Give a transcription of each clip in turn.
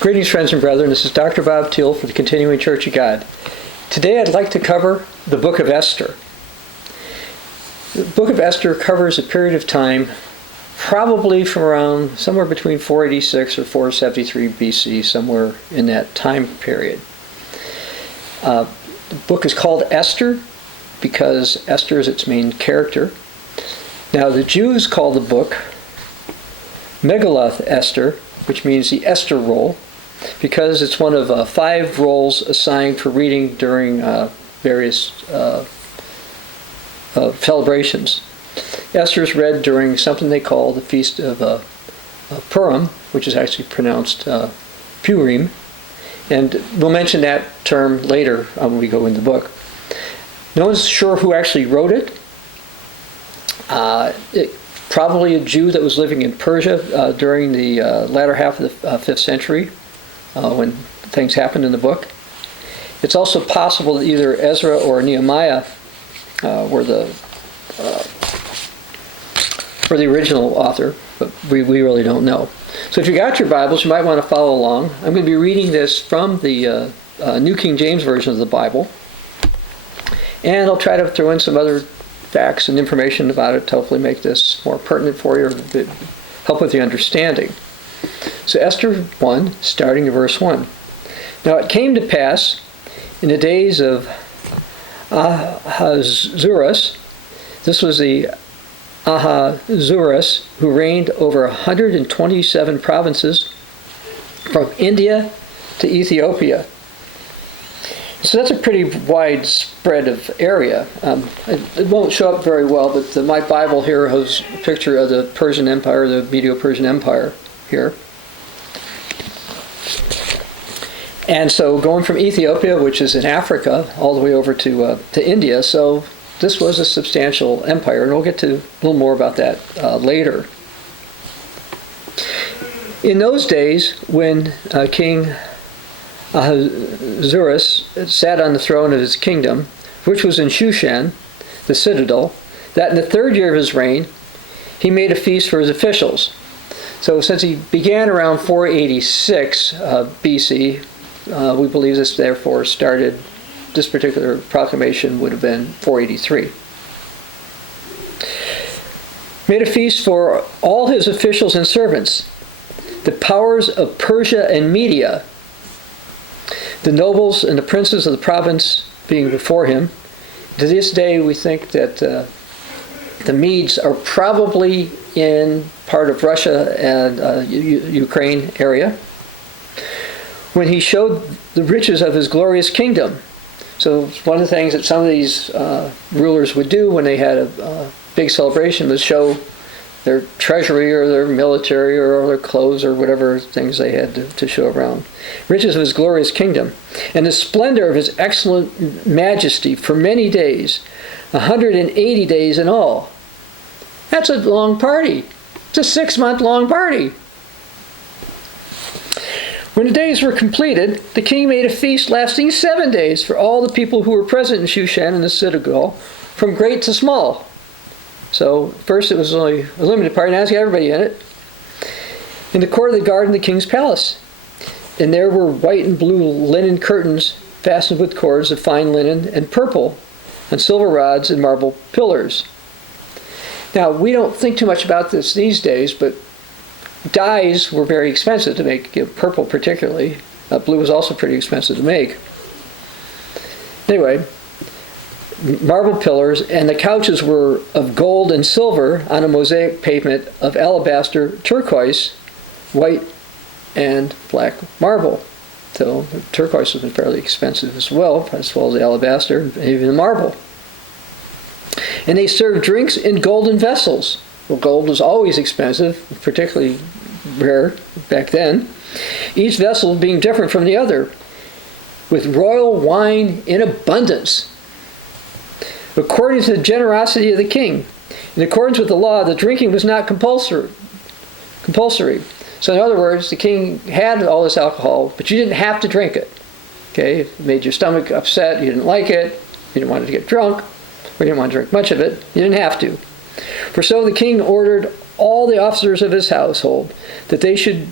Greetings, friends and brethren. This is Dr. Bob Thiel for the Continuing Church of God. Today I'd like to cover the Book of Esther. The Book of Esther covers a period of time probably from around somewhere between 486 or 473 BC, somewhere in that time period. The book is called Esther because Esther is its main character. Now the Jews call the book Megillah Esther, which means the Esther roll, because it's one of 5 rolls assigned for reading during various celebrations. Esther is read during something they call the Feast of Purim, which is actually pronounced Purim, and we'll mention that term later when we go in the book. No one's sure who actually wrote it. Probably a Jew that was living in Persia during the latter half of the 5th century when things happened in the book. It's also possible that either Ezra or Nehemiah were the original author, but we really don't know. So if you got your Bibles, you might want to follow along. I'm going to be reading this from the New King James Version of the Bible, and I'll try to throw in some other facts and information about it to hopefully make this more pertinent for you or help with the understanding. So Esther 1, starting in verse 1. Now it came to pass in the days of Ahasuerus, this was the Ahasuerus who reigned over 127 provinces from India to Ethiopia. So that's a pretty wide spread of area. It won't show up very well, but my Bible here has a picture of the Persian Empire, the Medo-Persian Empire here. And so going from Ethiopia, which is in Africa, all the way over to India, so this was a substantial empire, and we'll get to a little more about that later. In those days, when King Ahasuerus sat on the throne of his kingdom, which was in Shushan, the citadel, that in the 3rd year of his reign, he made a feast for his officials. So since he began around 486 BC, we believe this therefore started, this particular proclamation would have been 483. Made a feast for all his officials and servants, the powers of Persia and Media, the nobles and the princes of the province being before him. To this day, we think that the Medes are probably in part of Russia and Ukraine area, when he showed the riches of his glorious kingdom. So one of the things that some of these rulers would do when they had a big celebration was show their treasury or their military or their clothes or whatever things they had to show around. Riches of his glorious kingdom, and the splendor of his excellent majesty for many days, 180 days in all. That's a long party. It's a 6-month long party. When the days were completed, the king made a feast lasting 7 days for all the people who were present in Shushan and the citadel, from great to small. So first it was only a limited party, now it's got everybody in it. In the court of the garden of the king's palace. And there were white and blue linen curtains fastened with cords of fine linen and purple, and silver rods and marble pillars. Now, we don't think too much about this these days, but dyes were very expensive to make, purple particularly. Blue was also pretty expensive to make. Anyway, marble pillars, and the couches were of gold and silver on a mosaic pavement of alabaster, turquoise, white, and black marble. So the turquoise has been fairly expensive as well as the alabaster and even the marble. And they served drinks in golden vessels. Well, gold was always expensive, particularly rare back then. Each vessel being different from the other, with royal wine in abundance, according to the generosity of the king. In accordance with the law, the drinking was not compulsory. So in other words, the king had all this alcohol, but you didn't have to drink it. Okay, if it made your stomach upset, you didn't like it, you didn't want to get drunk, or you didn't want to drink much of it, you didn't have to. For so the king ordered all the officers of his household that they should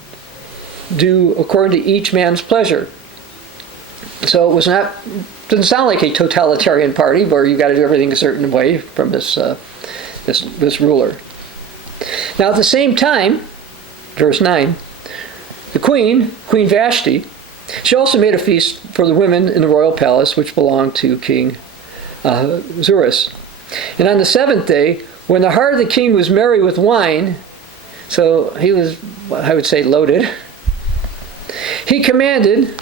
do according to each man's pleasure. So it was not, doesn't sound like a totalitarian party where you got to do everything a certain way from this ruler. Now at the same time, verse 9, the Queen Vashti, she also made a feast for the women in the royal palace, which belonged to King Ahasuerus. And on the seventh day, when the heart of the king was merry with wine, so he was, I would say, loaded, he commanded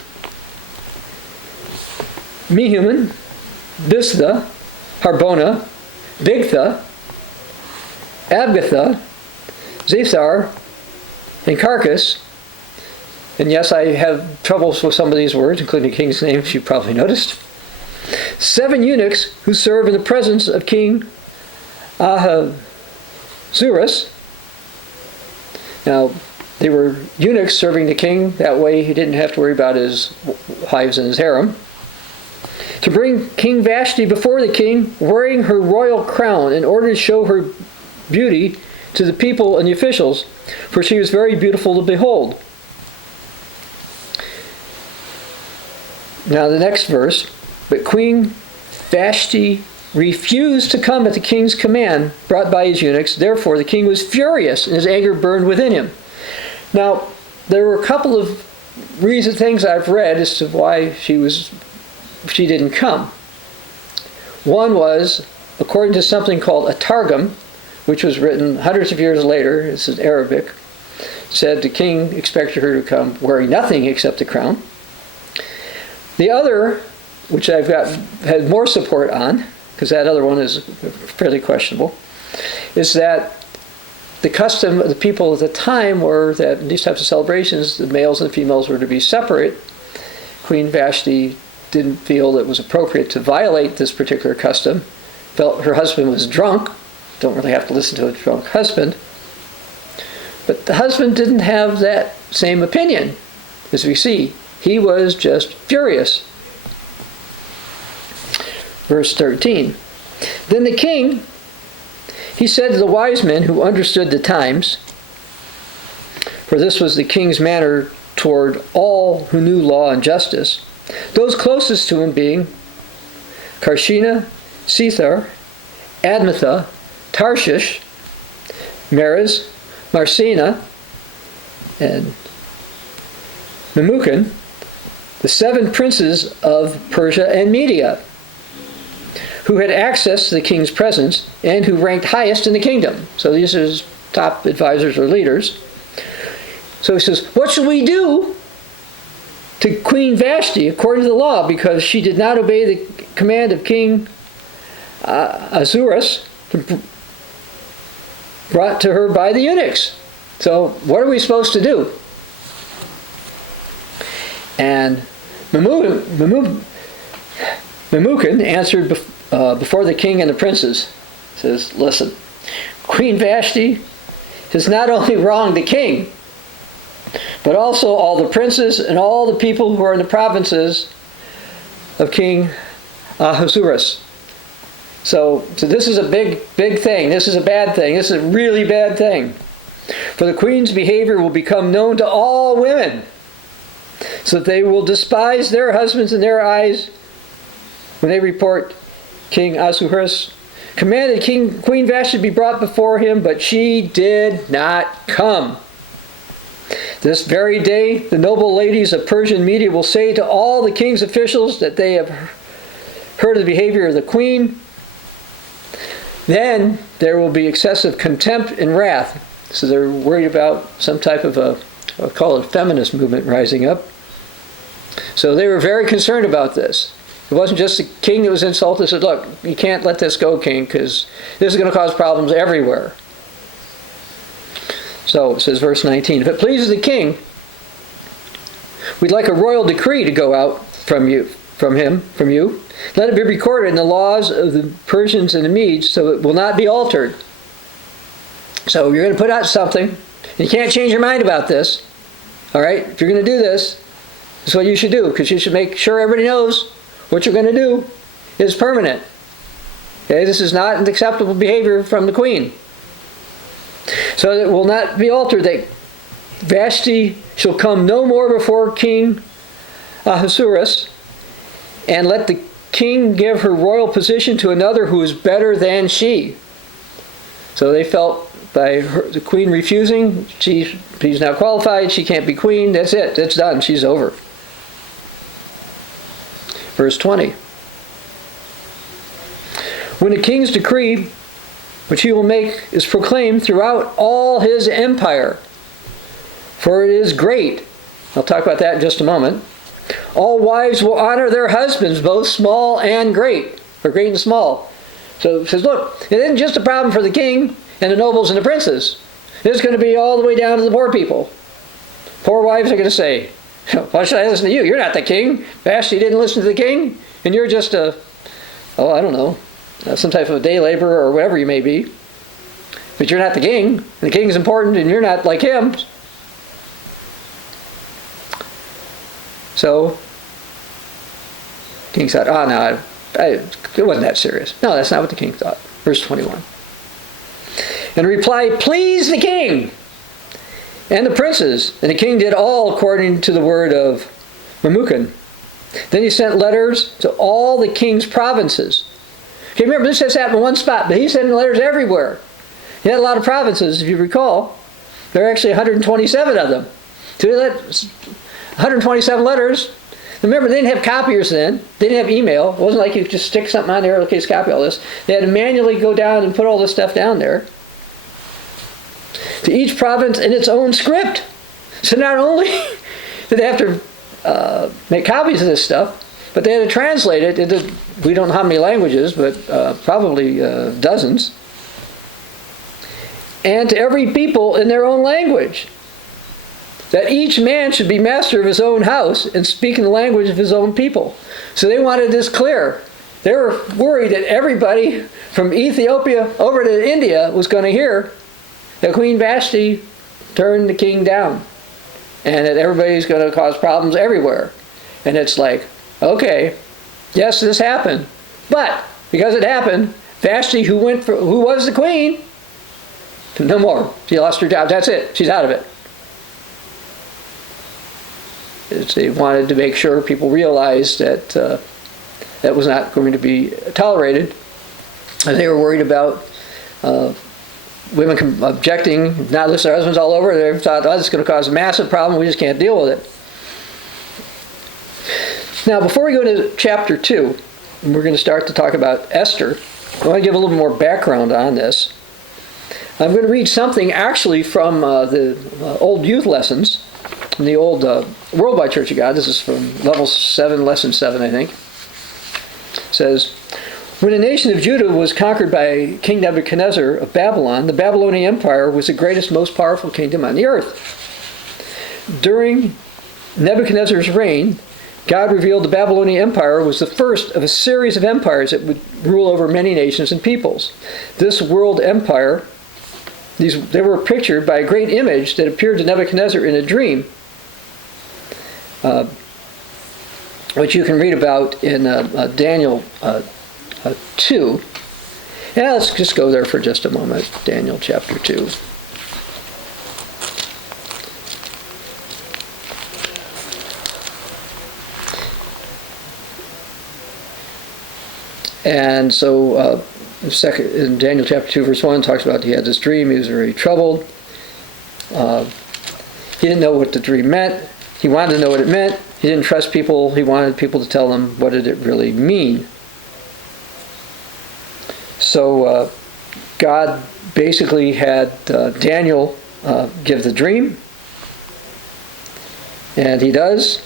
Mehuman, Biztha, Harbona, Bigtha, Abgatha, Zethar, and Carcass. And yes, I have troubles with some of these words, including the king's name, as you probably noticed. 7 eunuchs who serve in the presence of King Ahasuerus. Now, they were eunuchs serving the king. That way he didn't have to worry about his wives and his harem. To bring King Vashti before the king, wearing her royal crown in order to show her beauty to the people and the officials, for she was very beautiful to behold. Now the next verse, but Queen Vashti refused to come at the king's command brought by his eunuchs. Therefore the king was furious and his anger burned within him. Now there were a couple of things I've read as to why she didn't come. One was, according to something called a Targum, which was written hundreds of years later, this is Arabic, said the king expected her to come wearing nothing except the crown. The other, which I've had more support on, because that other one is fairly questionable, is that the custom of the people at the time were that in these types of celebrations, the males and the females were to be separate. Queen Vashti didn't feel it was appropriate to violate this particular custom, felt her husband was drunk, don't really have to listen to a drunk husband, but the husband didn't have that same opinion. As we see, he was just furious. Verse 13. Then the king, he said to the wise men who understood the times, for this was the king's manner toward all who knew law and justice, those closest to him being Karshina, Sethar, Admatha, Tarshish, Meres, Marsena, and Memucan, the 7 princes of Persia and Media, who had access to the king's presence and who ranked highest in the kingdom. So these are his top advisors or leaders. So he says, what should we do to Queen Vashti according to the law, because she did not obey the command of King Ahasuerus brought to her by the eunuchs? So what are we supposed to do? And Memucan answered before the king and the princes, says, listen, Queen Vashti has not only wronged the king, but also all the princes and all the people who are in the provinces of King Ahasuerus. So this is a big thing. This is a bad thing. This is a really bad thing. For the queen's behavior will become known to all women, so that they will despise their husbands in their eyes when they report King Ahasuerus commanded Queen Vashti to be brought before him, but she did not come. This very day, the noble ladies of Persian Media will say to all the king's officials that they have heard of the behavior of the queen. Then there will be excessive contempt and wrath. So they're worried about some type of I'll call it a feminist movement rising up. So they were very concerned about this. It wasn't just the king that was insulted. They said, look, you can't let this go, king, because this is going to cause problems everywhere. So it says, verse 19, if it pleases the king, we'd like a royal decree to go out from you. Let it be recorded in the laws of the Persians and the Medes, so it will not be altered. So you're going to put out something, and you can't change your mind about this. All right? If you're going to do this, this is what you should do, because you should make sure everybody knows what you're going to do is permanent. Okay? This is not an acceptable behavior from the queen. So it will not be altered, that Vashti shall come no more before King Ahasuerus, and let the king give her royal position to another who is better than she. So they felt by the queen refusing, she's now qualified, she can't be queen, that's it, that's done, she's over. Verse 20. When the king's decree, which he will make, is proclaimed throughout all his empire, for it is great. I'll talk about that in just a moment. All wives will honor their husbands, both small and great, or great and small. So it says, look, it isn't just a problem for the king and the nobles and the princes. It's going to be all the way down to the poor people. Poor wives are going to say, why should I listen to you? You're not the king. Vashti didn't listen to the king, and you're just I don't know, some type of day laborer or whatever you may be. But you're not the king. The king's important, and you're not like him. So, king said, no, it wasn't that serious. No, that's not what the king thought. Verse 21. And replied, please the king and the princes. And the king did all according to the word of Memucan. Then he sent letters to all the king's provinces. Okay, remember, this has happened in one spot, but he sent letters everywhere. He had a lot of provinces, if you recall. There are actually 127 of them. 127 letters. Remember, they didn't have copiers then. They didn't have email. It wasn't like you could just stick something on there, okay, let's copy all this. They had to manually go down and put all this stuff down there. To each province in its own script. So not only did they have to make copies of this stuff, but they had to translate it into, we don't know how many languages, but probably dozens. And to every people in their own language. That each man should be master of his own house and speak in the language of his own people. So they wanted this clear. They were worried that everybody from Ethiopia over to India was going to hear that Queen Vashti turned the king down. And that everybody's going to cause problems everywhere. And it's like, okay, yes, this happened. But because it happened, Vashti, who was the queen, no more. She lost her job. That's it. She's out of it. They wanted to make sure people realized that that was not going to be tolerated. And they were worried about women objecting, not list their husbands all over. They thought, this is going to cause a massive problem. We just can't deal with it. Now, before we go into chapter 2, and we're going to start to talk about Esther, I want to give a little more background on this. I'm going to read something actually from the old youth lessons, in the old Worldwide Church of God. This is from level 7, lesson 7, I think. It says, when the nation of Judah was conquered by King Nebuchadnezzar of Babylon, the Babylonian Empire was the greatest, most powerful kingdom on the earth. During Nebuchadnezzar's reign, God revealed the Babylonian Empire was the first of a series of empires that would rule over many nations and peoples. This world empire, they were pictured by a great image that appeared to Nebuchadnezzar in a dream, which you can read about in Daniel 2. Yeah, let's just go there for just a moment. Daniel chapter 2. And so in Daniel chapter 2 verse 1 talks about he had this dream. He was very troubled. He didn't know what the dream meant. He wanted to know what it meant. He didn't trust people. He wanted people to tell him what did it really mean. So God basically had Daniel give the dream. And he does.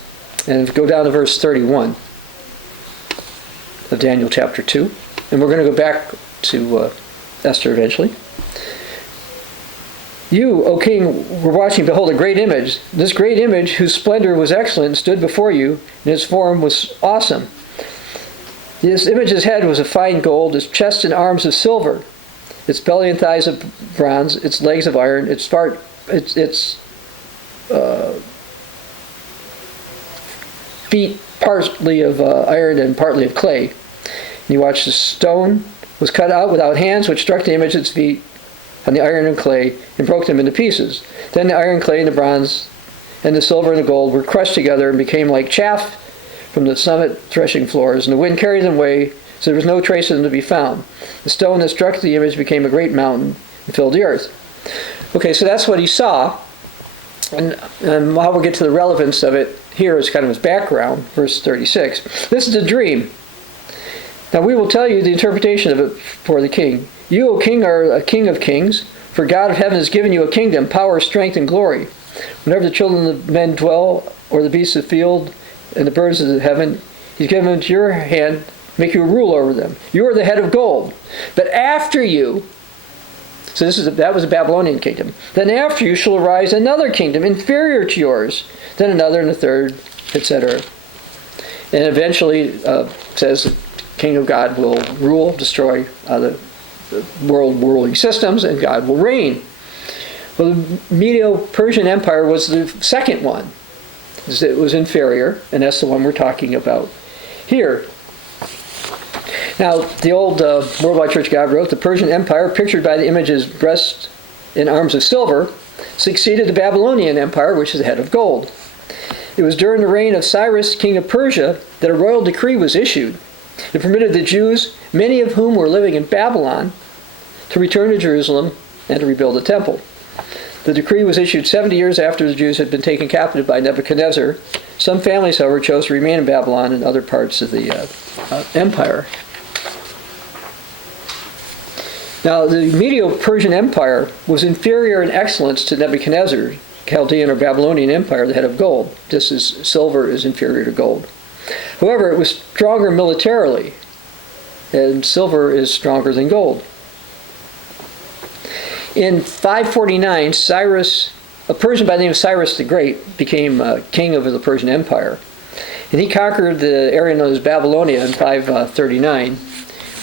And go down to verse 31 of Daniel chapter 2. And we're going to go back to Esther eventually. You, O king, were watching, behold, a great image. This great image, whose splendor was excellent, stood before you, and its form was awesome. This image's head was of fine gold, its chest and arms of silver, its belly and thighs of bronze, its legs of iron, its feet partly of iron and partly of clay. And you watch the stone was cut out without hands, which struck the image at its feet, on the iron and clay and broke them into pieces. Then the iron, clay, and the bronze, and the silver and the gold were crushed together and became like chaff from the summit threshing floors, and the wind carried them away, so there was no trace of them to be found. The stone that struck the image became a great mountain and filled the earth. Okay, so that's what he saw. And how we'll get to the relevance of it here is kind of his background, verse 36. This is a dream. Now we will tell you the interpretation of it for the king. You, O king, are a king of kings, for God of heaven has given you a kingdom, power, strength, and glory. Whenever the children of men dwell, or the beasts of the field, and the birds of the heaven, he's given them to your hand, make you rule over them. You are the head of gold. But after you, so that was a Babylonian kingdom. Then after you shall arise another kingdom inferior to yours, then another and a third, etc. And eventually says the king of God will rule, destroy the world-ruling systems, and God will reign. Well, the Medo-Persian Empire was the second one. It was inferior, and that's the one we're talking about here. Now, the old Worldwide Church God wrote, the Persian Empire, pictured by the image's breast and arms of silver, succeeded the Babylonian Empire, which is the head of gold. It was during the reign of Cyrus, king of Persia, that a royal decree was issued. It permitted the Jews, many of whom were living in Babylon, to return to Jerusalem and to rebuild the temple. The decree was issued 70 years after the Jews had been taken captive by Nebuchadnezzar. Some families, however, chose to remain in Babylon and other parts of the empire. Now, the Medo-Persian Empire was inferior in excellence to Nebuchadnezzar, Chaldean or Babylonian Empire, the head of gold, just as silver is inferior to gold. However, it was stronger militarily, and silver is stronger than gold. In 549, Cyrus, a Persian by the name of Cyrus the Great, became king of the Persian Empire. And he conquered the area known as Babylonia in 539,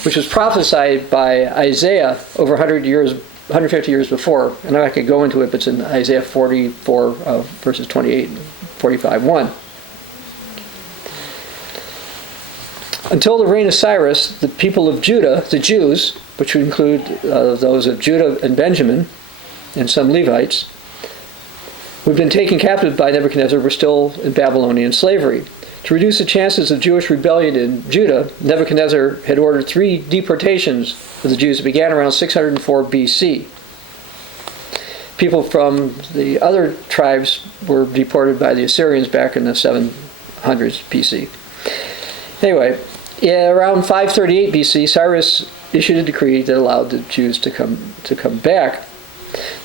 which was prophesied by Isaiah over 150 years before. And I could go into it, but it's in Isaiah 44, verses 28 and 45:1. Until the reign of Cyrus, the people of Judah, the Jews, which would include those of Judah and Benjamin, and some Levites, who had been taken captive by Nebuchadnezzar, were still in Babylonian slavery. To reduce the chances of Jewish rebellion in Judah, Nebuchadnezzar had ordered 3 deportations of the Jews that began around 604 BC. People from the other tribes were deported by the Assyrians back in the 700s BC. Anyway, around 538 BC, Cyrus issued a decree that allowed the Jews to come back.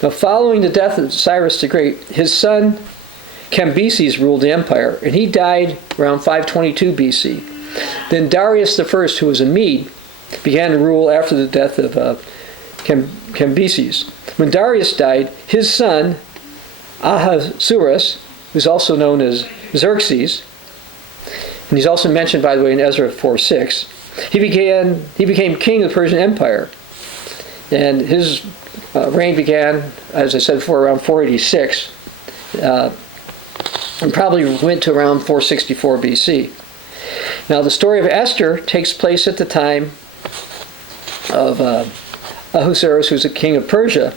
Now, following the death of Cyrus the Great, his son Cambyses ruled the empire, and he died around 522 BC. Then Darius I, who was a Mede, began to rule after the death of Cambyses. When Darius died, his son Ahasuerus, who's also known as Xerxes, and he's also mentioned, by the way, in Ezra 4:6, he became king of the Persian Empire. And his reign began, as I said before, around 486. And probably went to around 464 BC. Now, the story of Esther takes place at the time of Ahasuerus, who's a king of Persia,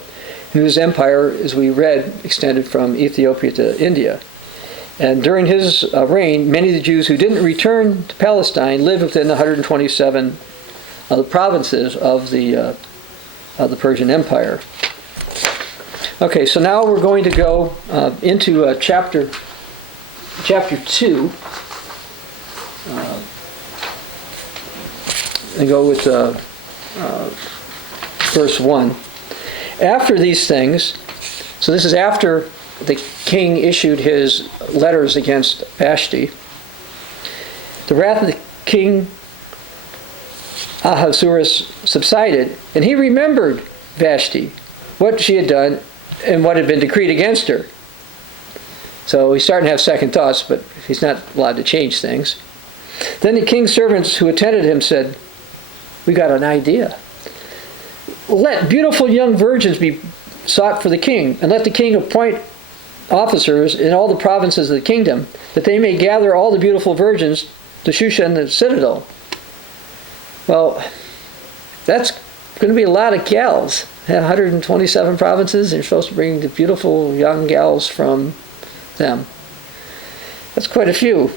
whose empire, as we read, extended from Ethiopia to India. And during his reign, many of the Jews who didn't return to Palestine lived within the 127 the provinces of the Persian Empire. Okay, so now we're going to go into chapter 2 and go with verse 1. After these things, so this is after the king issued his letters against Vashti, the wrath of the king Ahasuerus subsided, and he remembered Vashti, what she had done, and what had been decreed against her. So he's starting to have second thoughts, but he's not allowed to change things. Then the king's servants who attended him said, "We got an idea. Let beautiful young virgins be sought for the king, and let the king appoint officers in all the provinces of the kingdom, that they may gather all the beautiful virgins to Shushan the citadel." Well, that's going to be a lot of gals. 127 provinces, and you're supposed to bring the beautiful young gals from them. That's quite a few.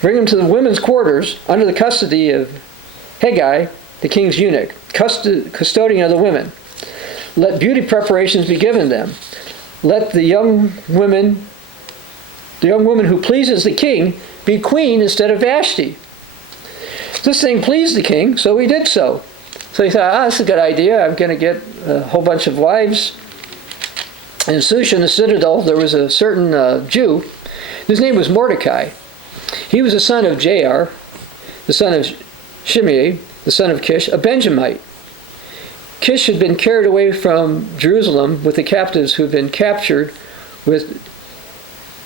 Bring them to the women's quarters under the custody of Haggai, the king's eunuch, custodian of the women. Let beauty preparations be given them. Let the young woman who pleases the king be queen instead of Vashti. This thing pleased the king, so he did so. So he thought, this is a good idea. I'm going to get a whole bunch of wives. In Shushan, the citadel, there was a certain Jew. His name was Mordecai. He was the son of Jair, the son of Shimei, the son of Kish, a Benjaminite. Kish had been carried away from Jerusalem with the captives who had been captured with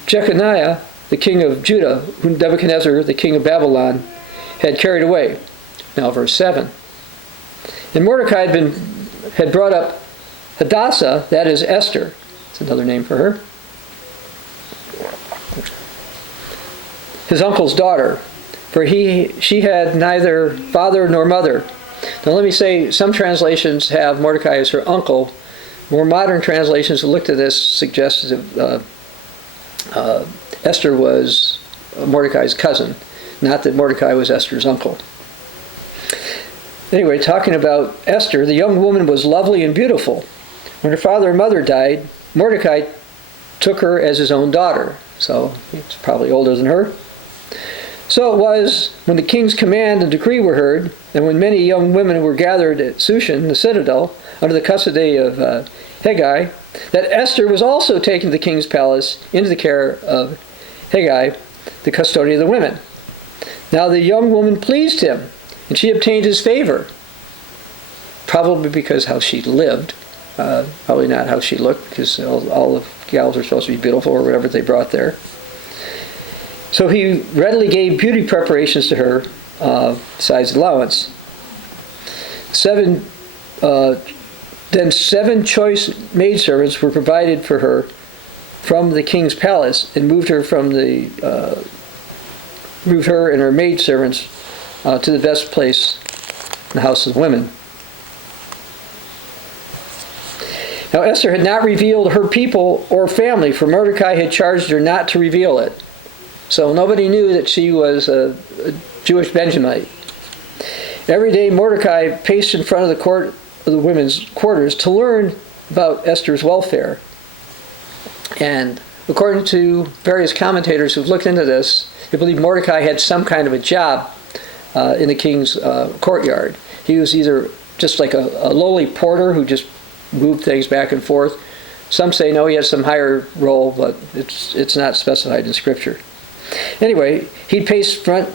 Jeconiah, the king of Judah, whom Nebuchadnezzar, the king of Babylon, had carried away. Now verse 7. And Mordecai had brought up Hadassah, that is Esther. That's another name for her. His uncle's daughter, for she had neither father nor mother. Now let me say, some translations have Mordecai as her uncle. More modern translations who looked at this suggested Esther was Mordecai's cousin, not that Mordecai was Esther's uncle. Anyway, talking about Esther, the young woman was lovely and beautiful. When her father and mother died, Mordecai took her as his own daughter. So he was probably older than her. So it was, when the king's command and decree were heard, and when many young women were gathered at Shushan, the citadel, under the custody of Haggai, that Esther was also taken to the king's palace into the care of Haggai, the custodian of the women. Now the young woman pleased him, and she obtained his favor. Probably because how she lived, probably not how she looked, because all the gals are supposed to be beautiful or whatever they brought there. So he readily gave beauty preparations to her, besides allowance. Then 7 choice maidservants were provided for her from the king's palace, and moved her and her maidservants to the best place in the house of the women. Now Esther had not revealed her people or family, for Mordecai had charged her not to reveal it. So nobody knew that she was a Jewish Benjaminite. Every day Mordecai paced in front of the court of the women's quarters to learn about Esther's welfare. And according to various commentators who've looked into this, they believe Mordecai had some kind of a job in the king's courtyard. He was either just like a lowly porter who just moved things back and forth. Some say no, he had some higher role, but it's not specified in Scripture. Anyway, he paced in front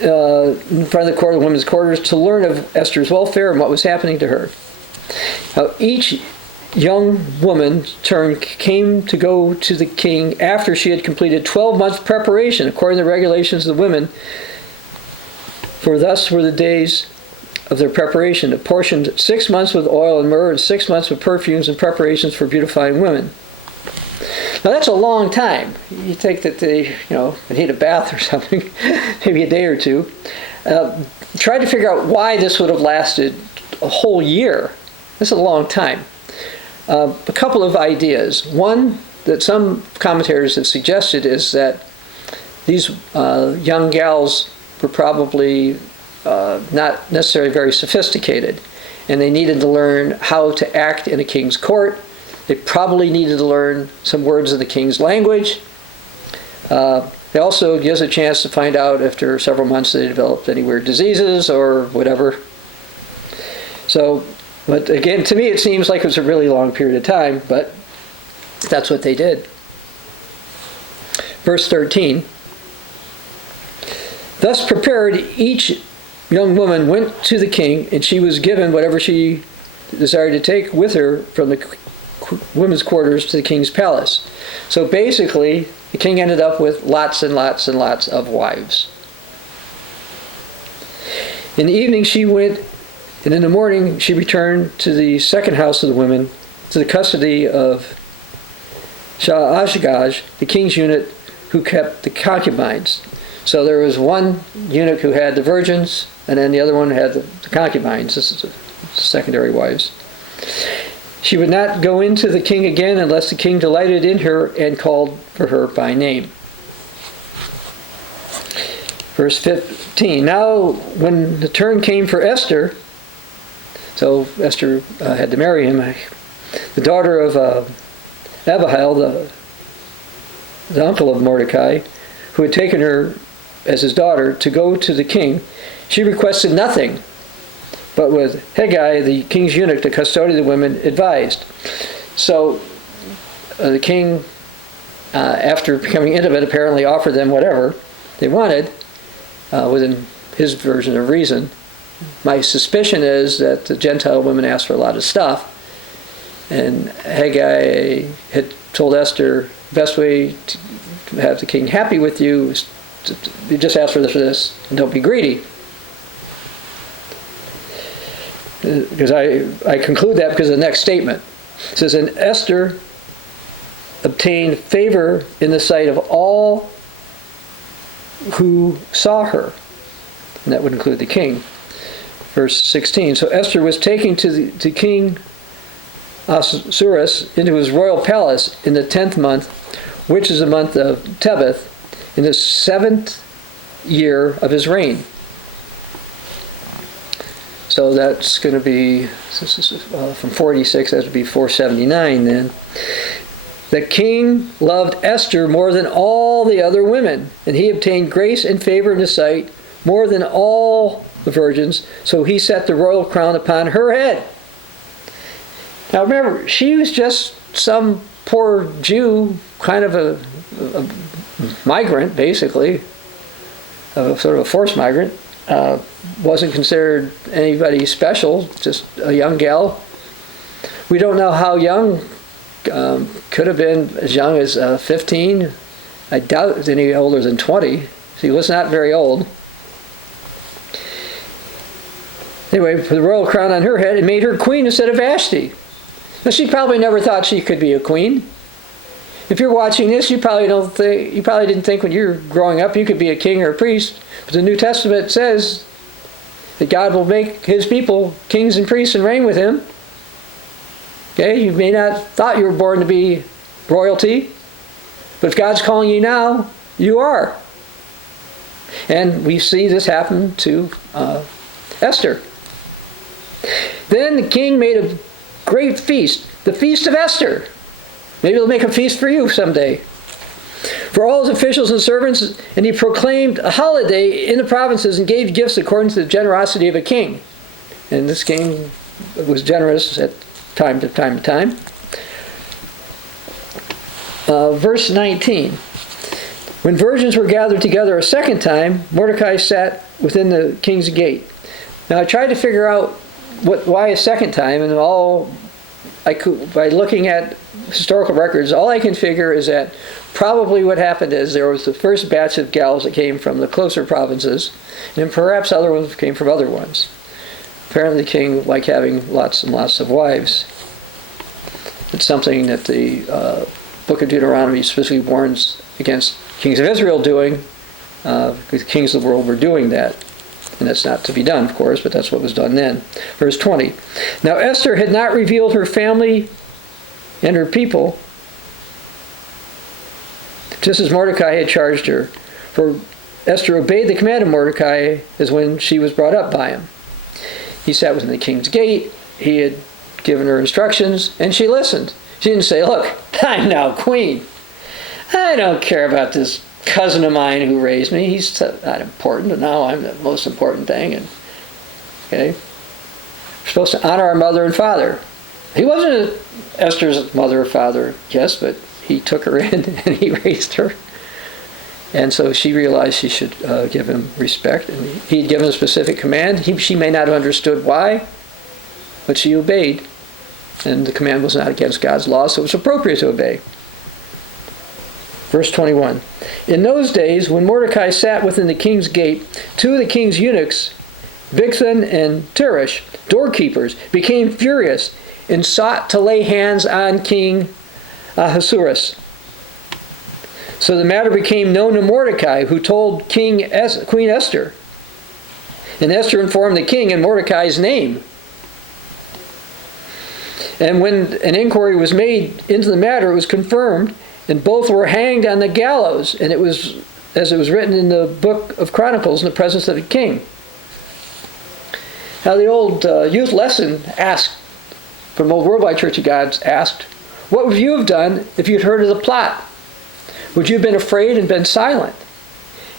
of the court of the women's quarters to learn of Esther's welfare and what was happening to her. Now, each young woman's turn came to go to the king after she had completed 12 months preparation, according to the regulations of the women. For thus were the days of their preparation, apportioned 6 months with oil and myrrh, and 6 months with perfumes and preparations for beautifying women. Now that's a long time. You take that they, need a bath or something, maybe a day or two. Try to figure out why this would have lasted a whole year. This is a long time. A couple of ideas. One that some commentators have suggested is that these young gals were probably not necessarily very sophisticated, and they needed to learn how to act in a king's court. They probably needed to learn some words of the king's language. It also gives a chance to find out after several months they developed any weird diseases or whatever. So, but again, to me it seems like it was a really long period of time, but that's what they did. Verse 13. Thus prepared, each young woman went to the king, and she was given whatever she desired to take with her from the women's quarters to the king's palace. So basically, the king ended up with lots and lots and lots of wives. In the evening she went, and in the morning she returned to the second house of the women, to the custody of Ashagaj, the king's eunuch, who kept the concubines. So there was one eunuch who had the virgins, and then the other one had the concubines. This is the secondary wives. She would not go into the king again unless the king delighted in her and called for her by name. Verse 15. Now, when the turn came for Esther, so Esther had to marry him, the daughter of Abihail, the uncle of Mordecai, who had taken her as his daughter to go to the king, she requested nothing, but with Hegai, the king's eunuch, the custodian of the women, advised. So the king, after becoming intimate, apparently offered them whatever they wanted, within his version of reason. My suspicion is that the Gentile women asked for a lot of stuff, and Hegai had told Esther, the best way to have the king happy with you is to just ask for this, and don't be greedy. Because I conclude that because of the next statement. It says, and Esther obtained favor in the sight of all who saw her. And that would include the king. Verse 16. So Esther was taken to King Ahasuerus into his royal palace in the 10th month, which is the month of Tebeth, in the 7th year of his reign. So that's going to be, from 46, that would be 479 then. The king loved Esther more than all the other women, and he obtained grace and favor in his sight more than all the virgins, so he set the royal crown upon her head. Now remember, she was just some poor Jew, kind of a migrant, basically, sort of a forced migrant. Wasn't considered anybody special, just a young gal. We don't know how young, could have been as young as 15. I doubt it was any older than 20. She was not very old. Anyway, put the royal crown on her head and made her queen instead of Vashti. Now, she probably never thought she could be a queen. If you're watching this, you probably didn't think when you were growing up you could be a king or a priest. But the New Testament says that God will make his people kings and priests and reign with him. Okay, you may not thought you were born to be royalty, but if God's calling you now, you are. And we see this happen to Esther. Then the king made a great feast, the Feast of Esther. Maybe they'll make a feast for you someday. For all his officials and servants, and he proclaimed a holiday in the provinces and gave gifts according to the generosity of a king. And this king was generous at time to time. Verse 19. When virgins were gathered together a second time, Mordecai sat within the king's gate. Now I tried to figure out why a second time, and by looking at historical records, all I can figure is that probably what happened is there was the first batch of gals that came from the closer provinces, and perhaps other ones came from other ones. Apparently the king liked having lots and lots of wives. It's something that the Book of Deuteronomy specifically warns against kings of Israel doing, because kings of the world were doing that. And that's not to be done, of course, but that's what was done then. Verse 20. Now Esther had not revealed her family and her people, just as Mordecai had charged her. For Esther obeyed the command of Mordecai as when she was brought up by him. He sat within the king's gate. He had given her instructions, and she listened. She didn't say, look, I'm now queen. I don't care about this cousin of mine who raised me. He's not important, but now I'm the most important thing. And okay, we're supposed to honor our mother and father. He wasn't Esther's mother or father, yes, but he took her in and he raised her. And so she realized she should give him respect. And he'd given a specific command. She may not have understood why, but she obeyed. And the command was not against God's law, so it was appropriate to obey. Verse 21. In those days, when Mordecai sat within the king's gate, two of the king's eunuchs, Bigthan and Teresh, doorkeepers, became furious and sought to lay hands on King Ahasuerus. So the matter became known to Mordecai, who told Queen Esther. And Esther informed the king in Mordecai's name. And when an inquiry was made into the matter, it was confirmed, and both were hanged on the gallows. And it was, as it was written in the Book of Chronicles, in the presence of the king. Now the old youth lesson asked, from Old Worldwide Church of God, asked, what would you have done if you'd heard of the plot? Would you have been afraid and been silent?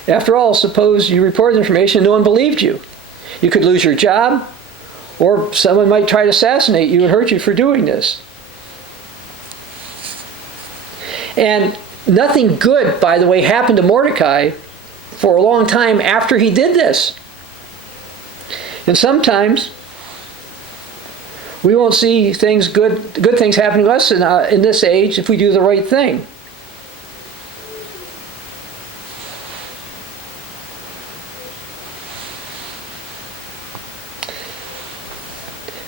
After all, suppose you reported information and no one believed you. You could lose your job, or someone might try to assassinate you and hurt you for doing this. And nothing good, by the way, happened to Mordecai for a long time after he did this. And sometimes we won't see good things happen to us in this age if we do the right thing.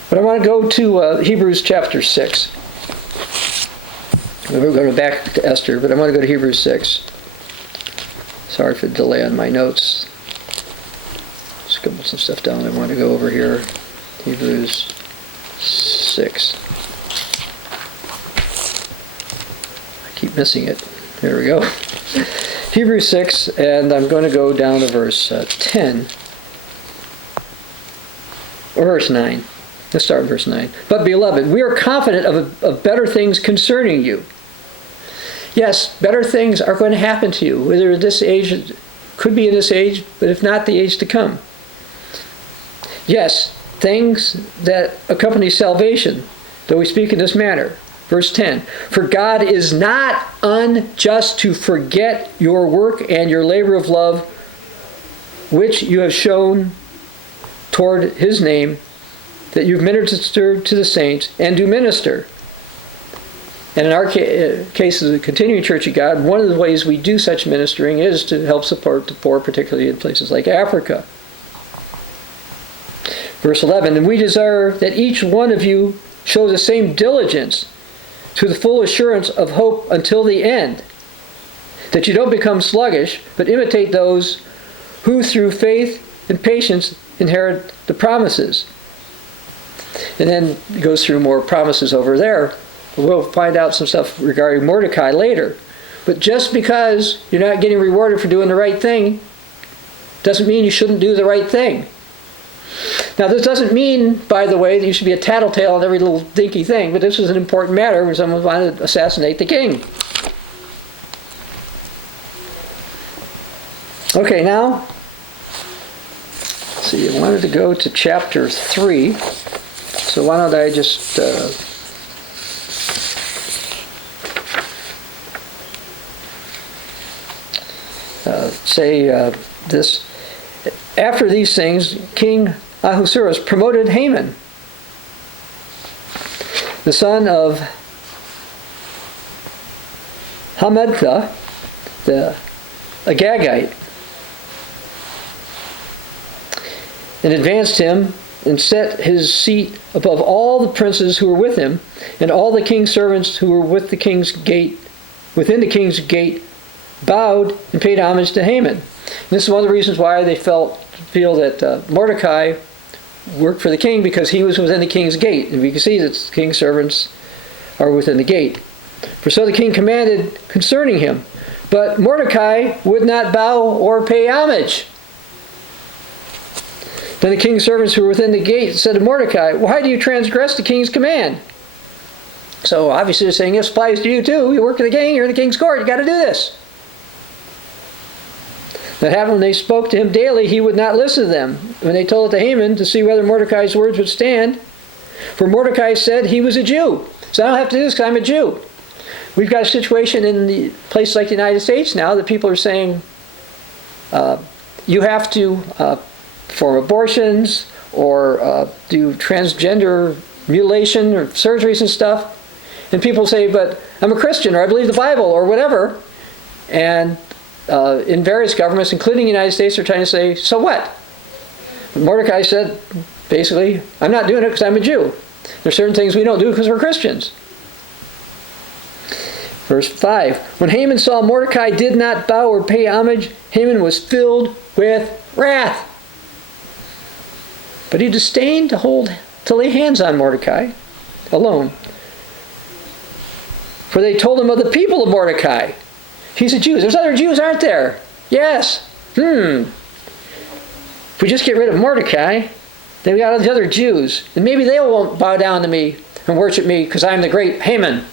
But I want to go to Hebrews chapter 6. We're going back to Esther, but I want to go to Hebrews 6. Sorry for the delay on my notes. Scribbled some stuff down I want to go over here. Hebrews 6. I keep missing it. There we go. Hebrews 6, and I'm going to go down to verse 10. Or verse 9. Let's start in verse 9. But beloved, we are confident of better things concerning you. Yes, better things are going to happen to you, whether this age, could be in this age, but if not, the age to come. Yes, things that accompany salvation, though we speak in this manner. Verse 10, for God is not unjust to forget your work and your labor of love, which you have shown toward his name, that you've ministered to the saints and do minister. And in our case as a continuing Church of God, one of the ways we do such ministering is to help support the poor, particularly in places like Africa. Verse 11, and we desire that each one of you show the same diligence to the full assurance of hope until the end, that you don't become sluggish, but imitate those who through faith and patience inherit the promises. And then it goes through more promises over there. We'll find out some stuff regarding Mordecai later. But just because you're not getting rewarded for doing the right thing doesn't mean you shouldn't do the right thing. Now this doesn't mean, by the way, that you should be a tattletale on every little dinky thing, but this is an important matter when someone wanted to assassinate the king. Okay, now, let's see, I wanted to go to chapter 3. So why don't I just say this. After these things, King Ahasuerus promoted Haman, the son of Haman the Agagite, and advanced him and set his seat above all the princes who were with him, and all the king's servants who were within the king's gate bowed and paid homage to Haman. And this is one of the reasons why they feel that Mordecai worked for the king, because he was within the king's gate. And we can see that the king's servants are within the gate. For so the king commanded concerning him. But Mordecai would not bow or pay homage. Then the king's servants who were within the gate said to Mordecai, why do you transgress the king's command? So obviously they're saying this applies to you too. You work for the king, you're in the king's court, you got to do this. That happened when they spoke to him daily, he would not listen to them. When they told it to Haman to see whether Mordecai's words would stand. For Mordecai said he was a Jew. So I don't have to do this because I'm a Jew. We've got a situation in the place like the United States now that people are saying you have to perform abortions or do transgender mutilation or surgeries and stuff. And people say, but I'm a Christian, or I believe the Bible, or whatever. And in various governments, including the United States, are trying to say, so what? But Mordecai said, basically, I'm not doing it because I'm a Jew. There are certain things we don't do because we're Christians. Verse 5, when Haman saw Mordecai did not bow or pay homage, Haman was filled with wrath. But he disdained to lay hands on Mordecai. alone. For they told him of the people of Mordecai. He's a Jew. There's other Jews, aren't there? Yes. If we just get rid of Mordecai, then we got all these other Jews. And maybe they won't bow down to me and worship me because I'm the great Haman.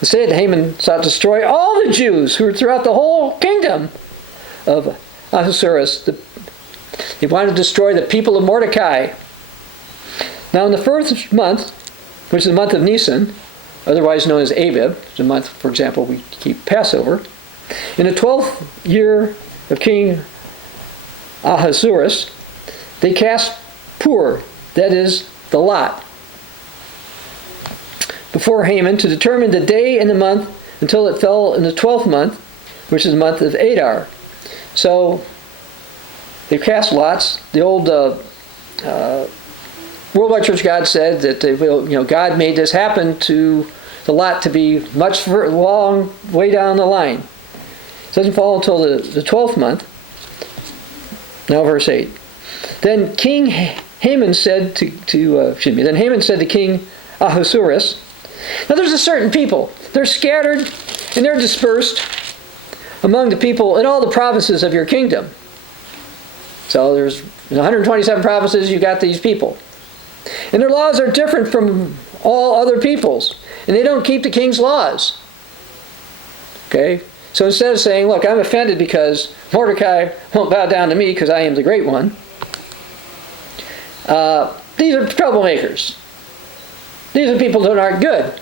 Instead, Haman sought to destroy all the Jews who were throughout the whole kingdom of Ahasuerus. He wanted to destroy the people of Mordecai. Now in the first month, which is the month of Nisan, otherwise known as Abib, the month, for example, we keep Passover, in the 12th year of King Ahasuerus, they cast Pur, that is, the lot, before Haman to determine the day and the month until it fell in the 12th month, which is the month of Adar. So they cast lots. The old Worldwide Church of God said that God made this happen to the lot to be much long way down the line. It doesn't fall until the 12th month. Now verse 8. Then Haman said to King Ahasuerus, now there's a certain people. They're scattered and they're dispersed among the people in all the provinces of your kingdom. So there's 127 provinces, you got these people. And their laws are different from all other people's. And they don't keep the king's laws. Okay? So instead of saying, look, I'm offended because Mordecai won't bow down to me because I am the great one. These are troublemakers. These are people that aren't good.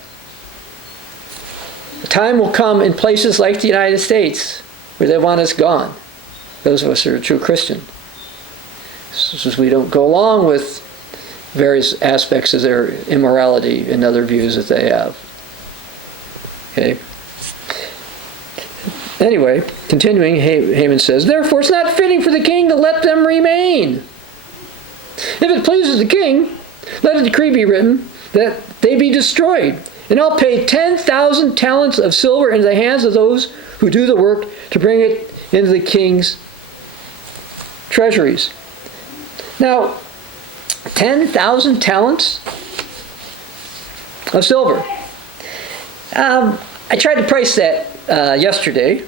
The time will come in places like the United States where they want us gone. Those of us who are true Christian. Since we don't go along with various aspects of their immorality and other views that they have. Okay. Anyway, continuing, Haman says, therefore it's not fitting for the king to let them remain. If it pleases the king, let a decree be written that they be destroyed. And I'll pay 10,000 talents of silver into the hands of those who do the work to bring it into the king's treasuries. Now, 10,000 talents of silver. I tried to price that yesterday,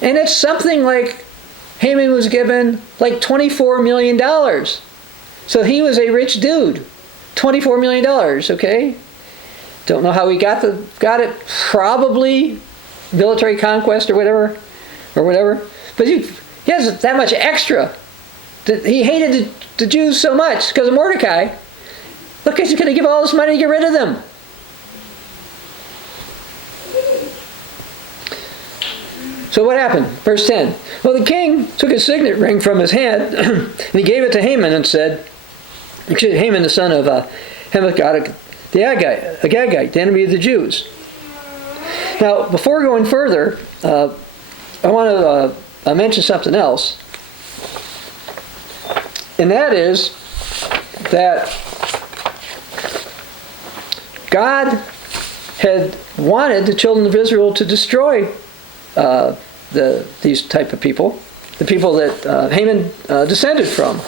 and it's something like Haman was given like $24 million. So he was a rich dude. $24 million, okay? Don't know how he got it. Probably military conquest or whatever. But he has that much extra. He hated the Jews so much because of Mordecai. Look, he's going to give all this money to get rid of them. So what happened? Verse 10. Well, the king took his signet ring from his hand and he gave it to Haman and said, Haman the son of Haman the Agagite, the enemy of the Jews. Now, before going further, I want to mention something else. And that is that God had wanted the children of Israel to destroy these type of people, the people that Haman descended from.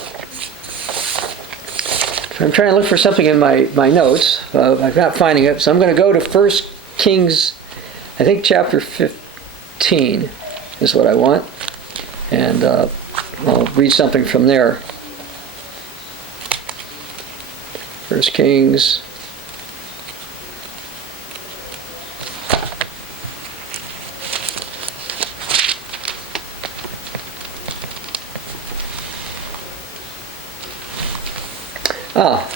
I'm trying to look for something in my notes. I'm not finding it, so I'm going to go to 1 Kings, I think chapter 15 is what I want. And I'll read something from there. 1 Kings.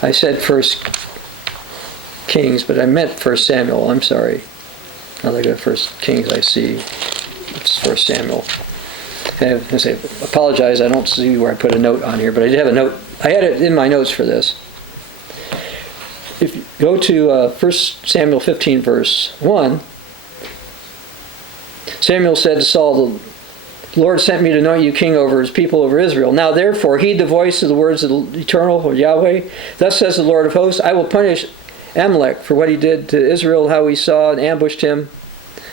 I said 1 Kings, but I meant 1 Samuel. I'm sorry. Now that I go to 1 Kings, I see it's 1 Samuel. And I apologize, I don't see where I put a note on here, but I did have a note. I had it in my notes for this. If you go to 1 Samuel 15, verse 1, Samuel said to Saul, the Lord sent me to anoint you king over his people, over Israel. Now therefore heed the voice of the words of the Eternal, or Yahweh. Thus says the Lord of hosts, I will punish Amalek for what he did to Israel, how he saw and ambushed him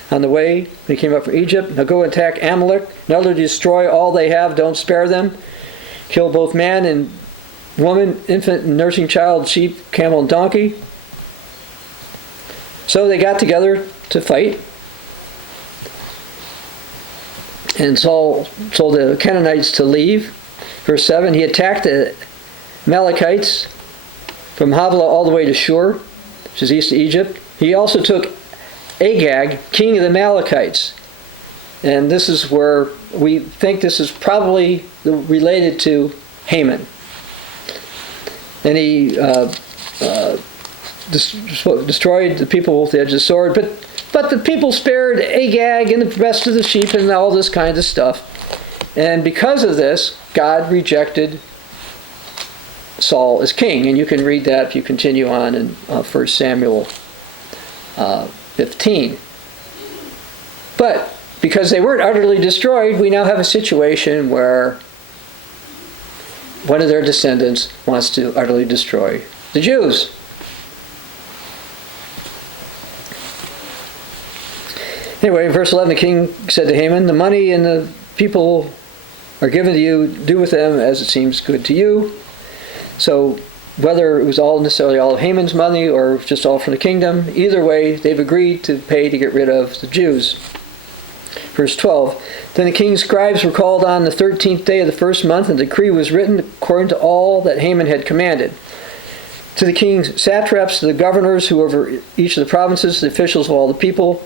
on the way when he came up from Egypt. Now go attack Amalek, not only destroy all they have, don't spare them. Kill both man and woman, infant, and nursing child, sheep, camel, and donkey. So they got together to fight. And Saul told the Canaanites to leave. Verse 7, he attacked the Amalekites from Havilah all the way to Shur, which is east of Egypt. He also took Agag, king of the Amalekites. And this is where we think this is probably related to Haman. And he destroyed the people with the edge of the sword. But the people spared Agag and the rest of the sheep and all this kind of stuff. And because of this, God rejected Saul as king. And you can read that if you continue on in 1 Samuel 15. But because they weren't utterly destroyed, we now have a situation where one of their descendants wants to utterly destroy the Jews. Anyway, in verse 11, the king said to Haman, the money and the people are given to you, do with them as it seems good to you. So whether it was all necessarily all of Haman's money or just all from the kingdom, either way, they've agreed to pay to get rid of the Jews. Verse 12, then the king's scribes were called on the 13th day of the first month, and the decree was written according to all that Haman had commanded. To the king's satraps, to the governors who over each of the provinces, the officials of all the people,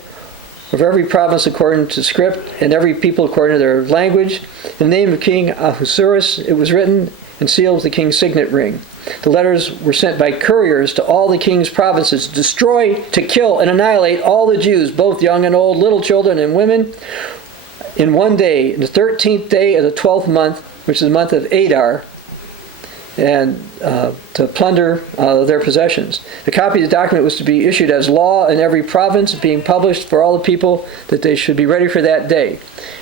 of every province according to script, and every people according to their language. In the name of King Ahasuerus it was written and sealed with the king's signet ring. The letters were sent by couriers to all the king's provinces, to destroy, to kill, and annihilate all the Jews, both young and old, little children and women, in one day, the 13th day of the 12th month, which is the month of Adar, and to plunder their possessions. The copy of the document was to be issued as law in every province, being published for all the people that they should be ready for that day.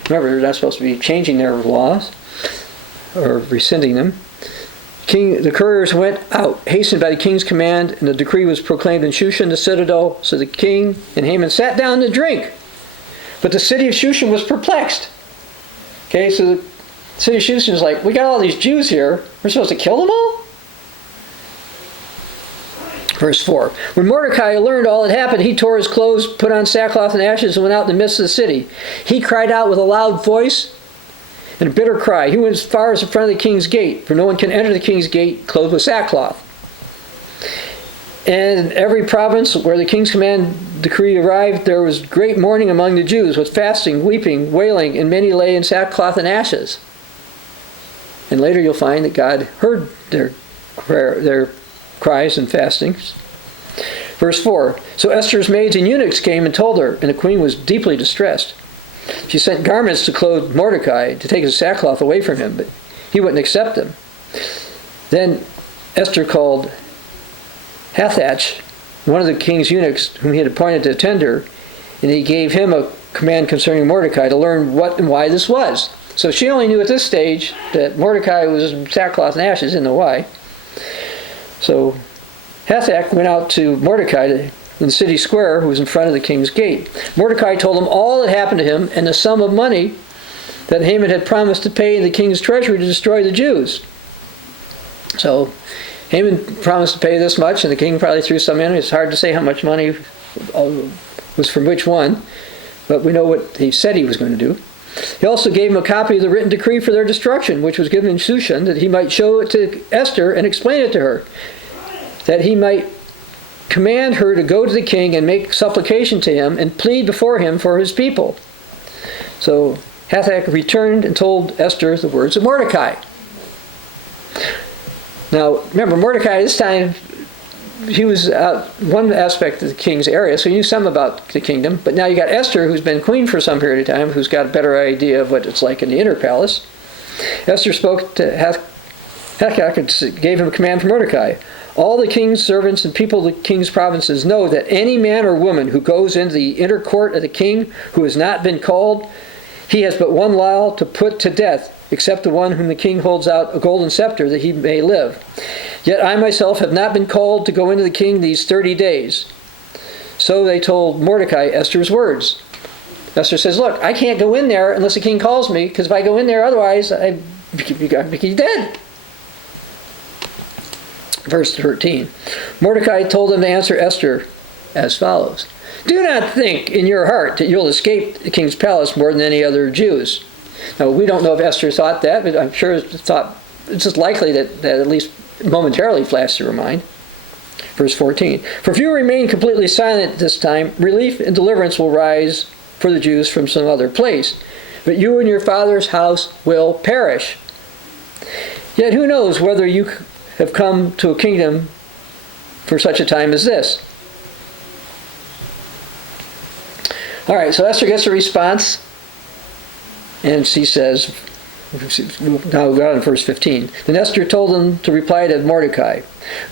Remember, they're not supposed to be changing their laws or rescinding them. The couriers went out, hastened by the king's command, and the decree was proclaimed in Shushan, the citadel. So the king and Haman sat down to drink. But the city of Shushan was perplexed. Okay, so the city of Shushan is like, we got all these Jews here. We're supposed to kill them all? Verse 4. When Mordecai learned all that happened, he tore his clothes, put on sackcloth and ashes, and went out in the midst of the city. He cried out with a loud voice and a bitter cry. He went as far as the front of the king's gate, for no one can enter the king's gate clothed with sackcloth. And in every province where the king's command decree arrived, there was great mourning among the Jews, with fasting, weeping, wailing, and many lay in sackcloth and ashes. And later you'll find that God heard their cries and fastings. Verse 4. So Esther's maids and eunuchs came and told her, and the queen was deeply distressed. She sent garments to clothe Mordecai, to take his sackcloth away from him, but he wouldn't accept them. Then Esther called Hathach, one of the king's eunuchs whom he had appointed to attend her, and he gave him a command concerning Mordecai to learn what and why this was. So she only knew at this stage that Mordecai was in sackcloth and ashes, didn't know why. So Hathach went out to Mordecai in the city square, who was in front of the king's gate. Mordecai told him all that happened to him and the sum of money that Haman had promised to pay in the king's treasury to destroy the Jews. So Haman promised to pay this much, and the king probably threw some in. It's hard to say how much money was from which one, but we know what he said he was going to do. He also gave him a copy of the written decree for their destruction, which was given in Shushan, that he might show it to Esther and explain it to her, that he might command her to go to the king and make supplication to him and plead before him for his people. So Hathach returned and told Esther the words of Mordecai. Now, remember, Mordecai, this time, he was one aspect of the king's area, so he knew some about the kingdom. But now you got Esther, who's been queen for some period of time, who's got a better idea of what it's like in the inner palace. Esther spoke to Hathach and gave him a command from Mordecai. All the king's servants and people of the king's provinces know that any man or woman who goes into the inner court of the king who has not been called, he has but one law to put to death, except the one whom the king holds out a golden scepter that he may live. Yet I myself have not been called to go into the king these 30 days. So they told Mordecai Esther's words. Esther says, look, I can't go in there unless the king calls me, because if I go in there, otherwise I'd be dead. Verse 13. Mordecai told them to answer Esther as follows. Do not think in your heart that you'll escape the king's palace more than any other Jews. Now, we don't know if Esther thought that, but I'm sure it's just likely that at least momentarily flashed through her mind. Verse 14. For if you remain completely silent this time, relief and deliverance will rise for the Jews from some other place. But you and your father's house will perish. Yet who knows whether you have come to a kingdom for such a time as this. All right, so Esther gets a response, and she says, now we've got in verse 15. Then Esther told them to reply to Mordecai,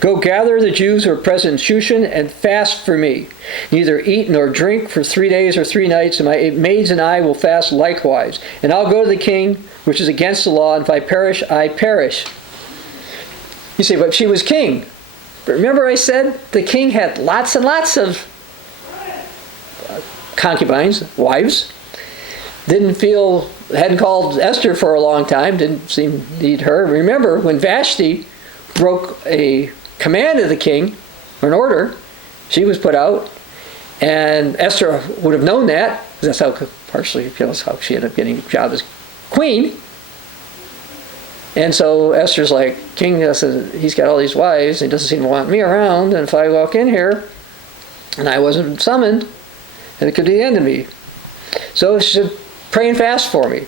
go gather the Jews who are present in Shushan and fast for me. Neither eat nor drink for 3 days or 3 nights, and my maids and I will fast likewise. And I'll go to the king, which is against the law, and if I perish, I perish. You say, but she was king. But remember I said the king had lots and lots of concubines, wives. Hadn't called Esther for a long time, didn't seem to need her. Remember, when Vashti broke a command of the king, or an order, she was put out, and Esther would have known that. That's how, partially, that's how she ended up getting a job as queen. And so Esther's like, king, he's got all these wives, and he doesn't seem to want me around, and if I walk in here, and I wasn't summoned, and it could be the end of me. So she said, pray and fast for me.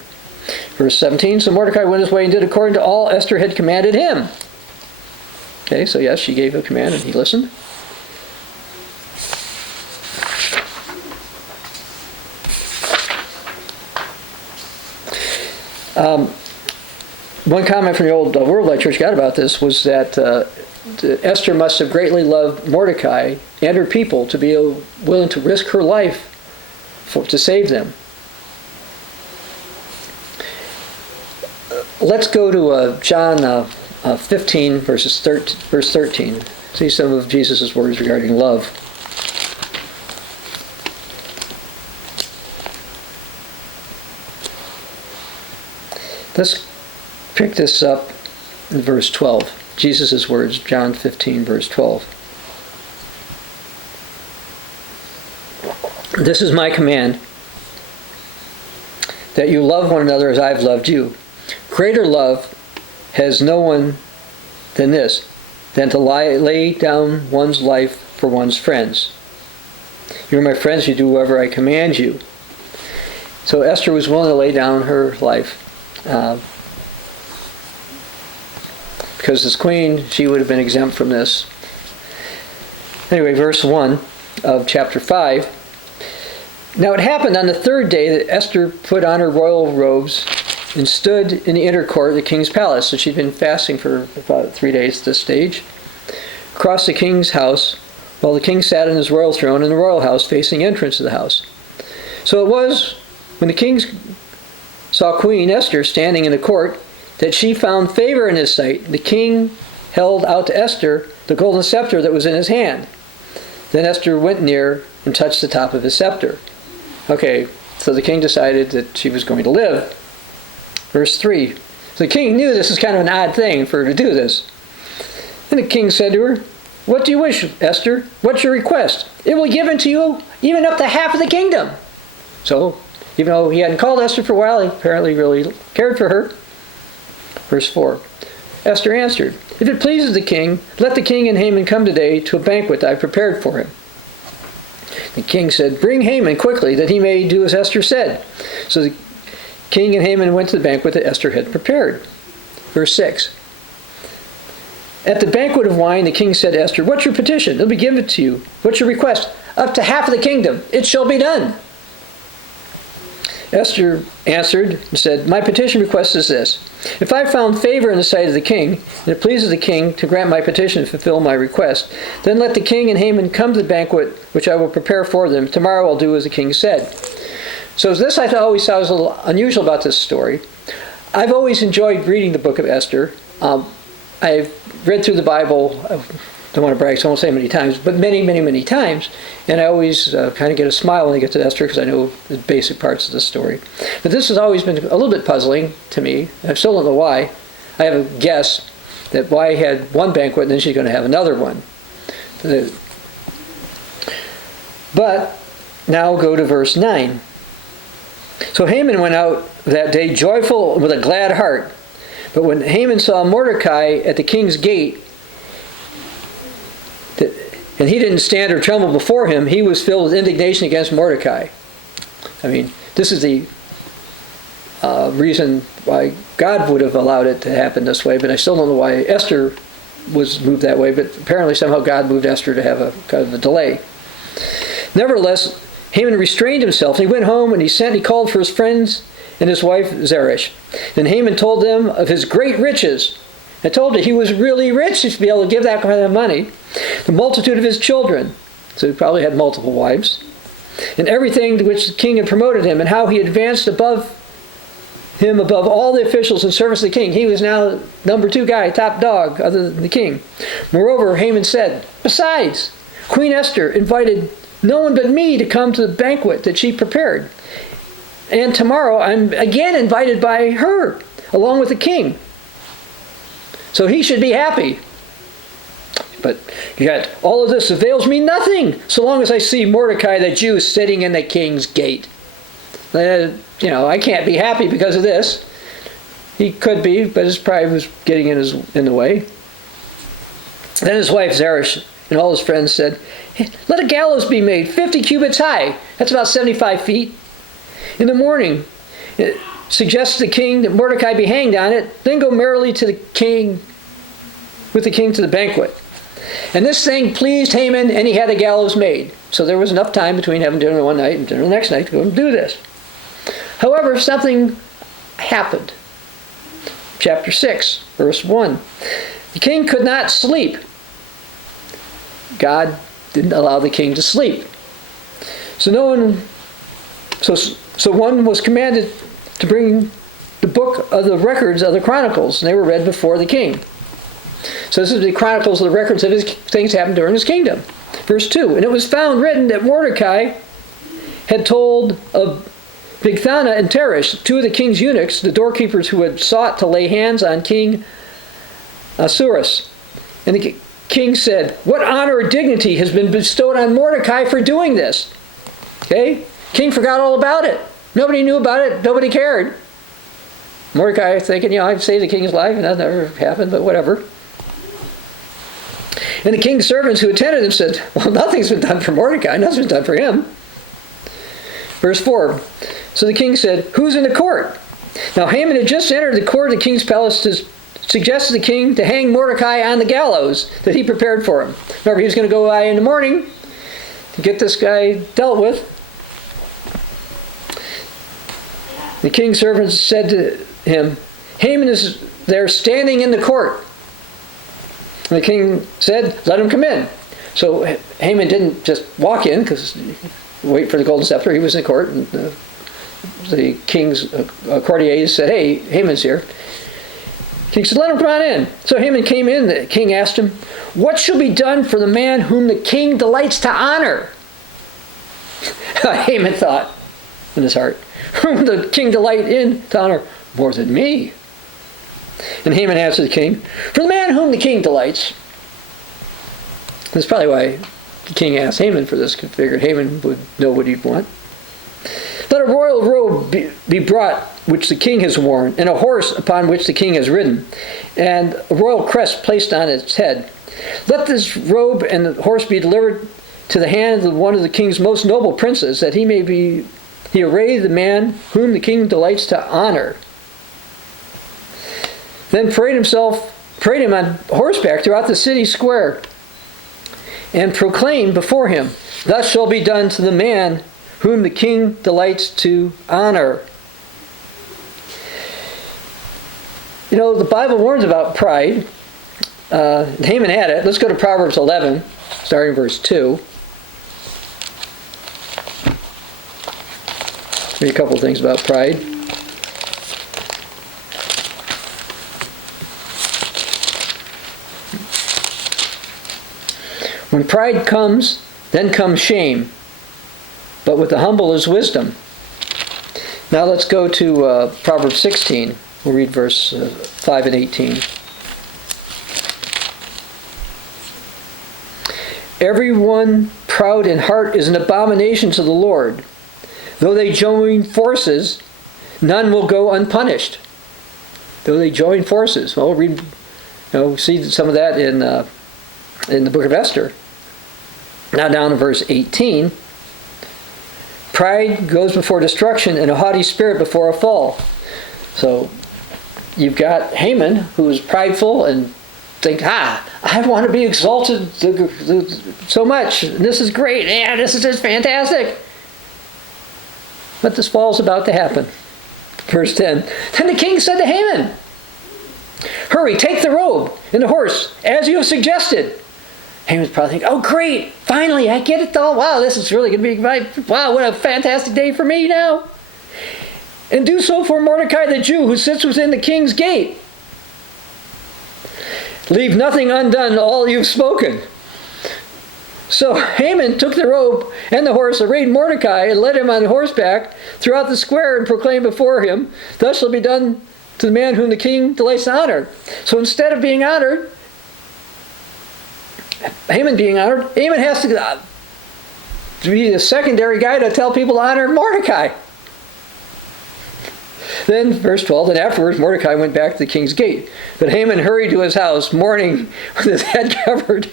Verse 17, so Mordecai went his way and did according to all Esther had commanded him. Okay, so yes, she gave a command and he listened. One comment from the old Worldwide Church got about this was that Esther must have greatly loved Mordecai and her people to be willing to risk her life to save them. Let's go to John 15, verse 13. See some of Jesus' words regarding love. Let's pick this up in verse 12. Jesus' words, John 15, verse 12. This is my command, that you love one another as I've loved you. Greater love has no one than this, than to lay down one's life for one's friends. You're my friends, you do whatever I command you. So Esther was willing to lay down her life. Because as queen, she would have been exempt from this. Anyway, verse 1 of chapter 5. Now it happened on the third day that Esther put on her royal robes and stood in the inner court of the king's palace. So she'd been fasting for about 3 days at this stage. Across the king's house, while the king sat on his royal throne in the royal house facing entrance to the house. So it was when the king saw Queen Esther standing in the court that she found favor in his sight. The king held out to Esther the golden scepter that was in his hand. Then Esther went near and touched the top of his scepter. Okay, so the king decided that she was going to live. Verse 3. So the king knew this was kind of an odd thing for her to do this. And the king said to her, what do you wish, Esther? What's your request? It will be given to you even up to half of the kingdom. So, even though he hadn't called Esther for a while, he apparently really cared for her. Verse 4. Esther answered, if it pleases the king, let the king and Haman come today to a banquet I prepared for him. The king said, bring Haman quickly, that he may do as Esther said. So the king and Haman went to the banquet that Esther had prepared. Verse 6. At the banquet of wine, the king said to Esther, what's your petition? It'll be given to you. What's your request? Up to half of the kingdom. It shall be done. Esther answered and said, my petition request is this. If I found favor in the sight of the king, and it pleases the king to grant my petition and fulfill my request, then let the king and Haman come to the banquet which I will prepare for them. Tomorrow I'll do as the king said. So this I always thought was a little unusual about this story. I've always enjoyed reading the Book of Esther. I've read through the Bible, I don't want to brag, so I won't say many times, but many, many, many times. And I always kind of get a smile when I get to Esther because I know the basic parts of the story. But this has always been a little bit puzzling to me. I still don't know why. I have a guess. That why he had one banquet and then she's going to have another one. But now go to verse 9. So Haman went out that day joyful with a glad heart. But when Haman saw Mordecai at the king's gate, and he didn't stand or tremble before him, he was filled with indignation against Mordecai. I mean, this is the reason why God would have allowed it to happen this way, but I still don't know why Esther was moved that way, but apparently somehow God moved Esther to have a kind of a delay. Nevertheless, Haman restrained himself. He went home and he called for his friends and his wife Zeresh. Then Haman told them of his great riches. I told you he was really rich to be able to give that kind of money. The multitude of his children. So he probably had multiple wives. And everything to which the king had promoted him, and how he advanced above all the officials and servants of the king. He was now number 2 guy, top dog, other than the king. Moreover, Haman said, besides, Queen Esther invited no one but me to come to the banquet that she prepared. And tomorrow I'm again invited by her, along with the king. So he should be happy. But yet all of this avails me nothing, so long as I see Mordecai the Jew sitting in the king's gate. I can't be happy because of this. He could be, but his pride was getting in the way. Then his wife Zeresh and all his friends said, hey, let a gallows be made 50 cubits high. That's about 75 feet. In the morning, it suggests the king that Mordecai be hanged on it, then go merrily to the king, with the king to the banquet. And this thing pleased Haman, and he had the gallows made. So there was enough time between having dinner one night and dinner the next night to go and do this. However, something happened. Chapter 6, verse 1. The king could not sleep. God didn't allow the king to sleep. So one was commanded to bring the book of the records of the Chronicles, and they were read before the king. So this is the Chronicles of the records of his things happened during his kingdom. Verse 2, and it was found written that Mordecai had told of Bigthana and Teresh, 2 of the king's eunuchs, the doorkeepers who had sought to lay hands on King Ahasuerus. And the king said, what honor or dignity has been bestowed on Mordecai for doing this? Okay? King forgot all about it. Nobody knew about it. Nobody cared. Mordecai thinking, I'd save the king's life, and that never happened, but whatever. And the king's servants who attended him said, well, nothing's been done for Mordecai. Nothing's been done for him. Verse 4. So the king said, who's in the court? Now Haman had just entered the court of the king's palace to suggest to the king to hang Mordecai on the gallows that he prepared for him. Remember, he was going to go by in the morning to get this guy dealt with. The king's servants said to him, Haman is there standing in the court. And the king said, let him come in. So Haman didn't just walk in, because wait for the golden scepter. He was in the court, and the king's courtiers said, hey, Haman's here. The king said, let him come on in. So Haman came in. The king asked him, what shall be done for the man whom the king delights to honor? Haman thought in his heart, whom the king delight in to honor more than me. And Haman answered the king, for the man whom the king delights. That's probably why the king asked Haman for this, because figured Haman would know what he'd want. Let a royal robe be brought, which the king has worn, and a horse upon which the king has ridden, and a royal crest placed on its head. Let this robe and the horse be delivered to the hand of one of the king's most noble princes, that he array the man whom the king delights to honor. Then parade him on horseback throughout the city square, and proclaim before him, thus shall be done to the man whom the king delights to honor. The Bible warns about pride. Haman had it. Let's go to Proverbs 11, starting verse 2. Read a couple of things about pride. When pride comes, then comes shame. But with the humble is wisdom. Now let's go to Proverbs 16. We'll read verse 5 and 18. Everyone proud in heart is an abomination to the Lord. Though they join forces, none will go unpunished. Though they join forces. Well, read, see some of that in the Book of Esther. Now down to verse 18. Pride goes before destruction, and a haughty spirit before a fall. So you've got Haman, who is prideful and think, I want to be exalted so much. This is great. Yeah, this is just fantastic. But this fall is about to happen. Verse 10. Then the king said to Haman, hurry, take the robe and the horse, as you have suggested. Haman's probably thinking, oh great, finally I get it all. Wow, this is really going to be, wow, what a fantastic day for me now. And do so for Mordecai the Jew, who sits within the king's gate. Leave nothing undone, all you've spoken. So Haman took the robe and the horse, arrayed Mordecai, and led him on horseback throughout the square, and proclaimed before him, thus shall be done to the man whom the king delights to honor. So instead of being honored, Haman being honored, Haman has to be the secondary guy to tell people to honor Mordecai. Then, verse 12, and afterwards Mordecai went back to the king's gate. But Haman hurried to his house, mourning with his head covered.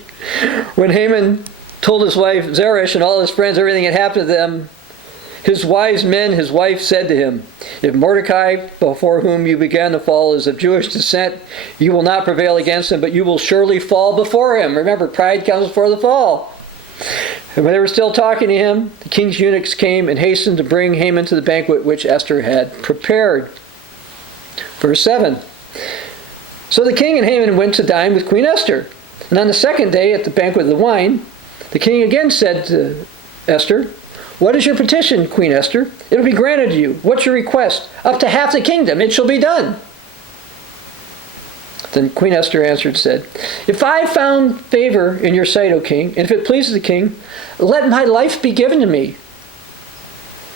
When Haman told his wife Zeresh and all his friends everything that happened to them, his wise men, his wife, said to him, if Mordecai, before whom you began to fall, is of Jewish descent, you will not prevail against him, but you will surely fall before him. Remember, pride comes before the fall. And when they were still talking to him, the king's eunuchs came and hastened to bring Haman to the banquet which Esther had prepared. Verse 7. So the king and Haman went to dine with Queen Esther. And on the second day, at the banquet of the wine, the king again said to Esther, what is your petition, Queen Esther? It will be granted to you. What's your request? Up to half the kingdom. It shall be done. Then Queen Esther answered and said, if I found favor in your sight, O king, and if it pleases the king, let my life be given to me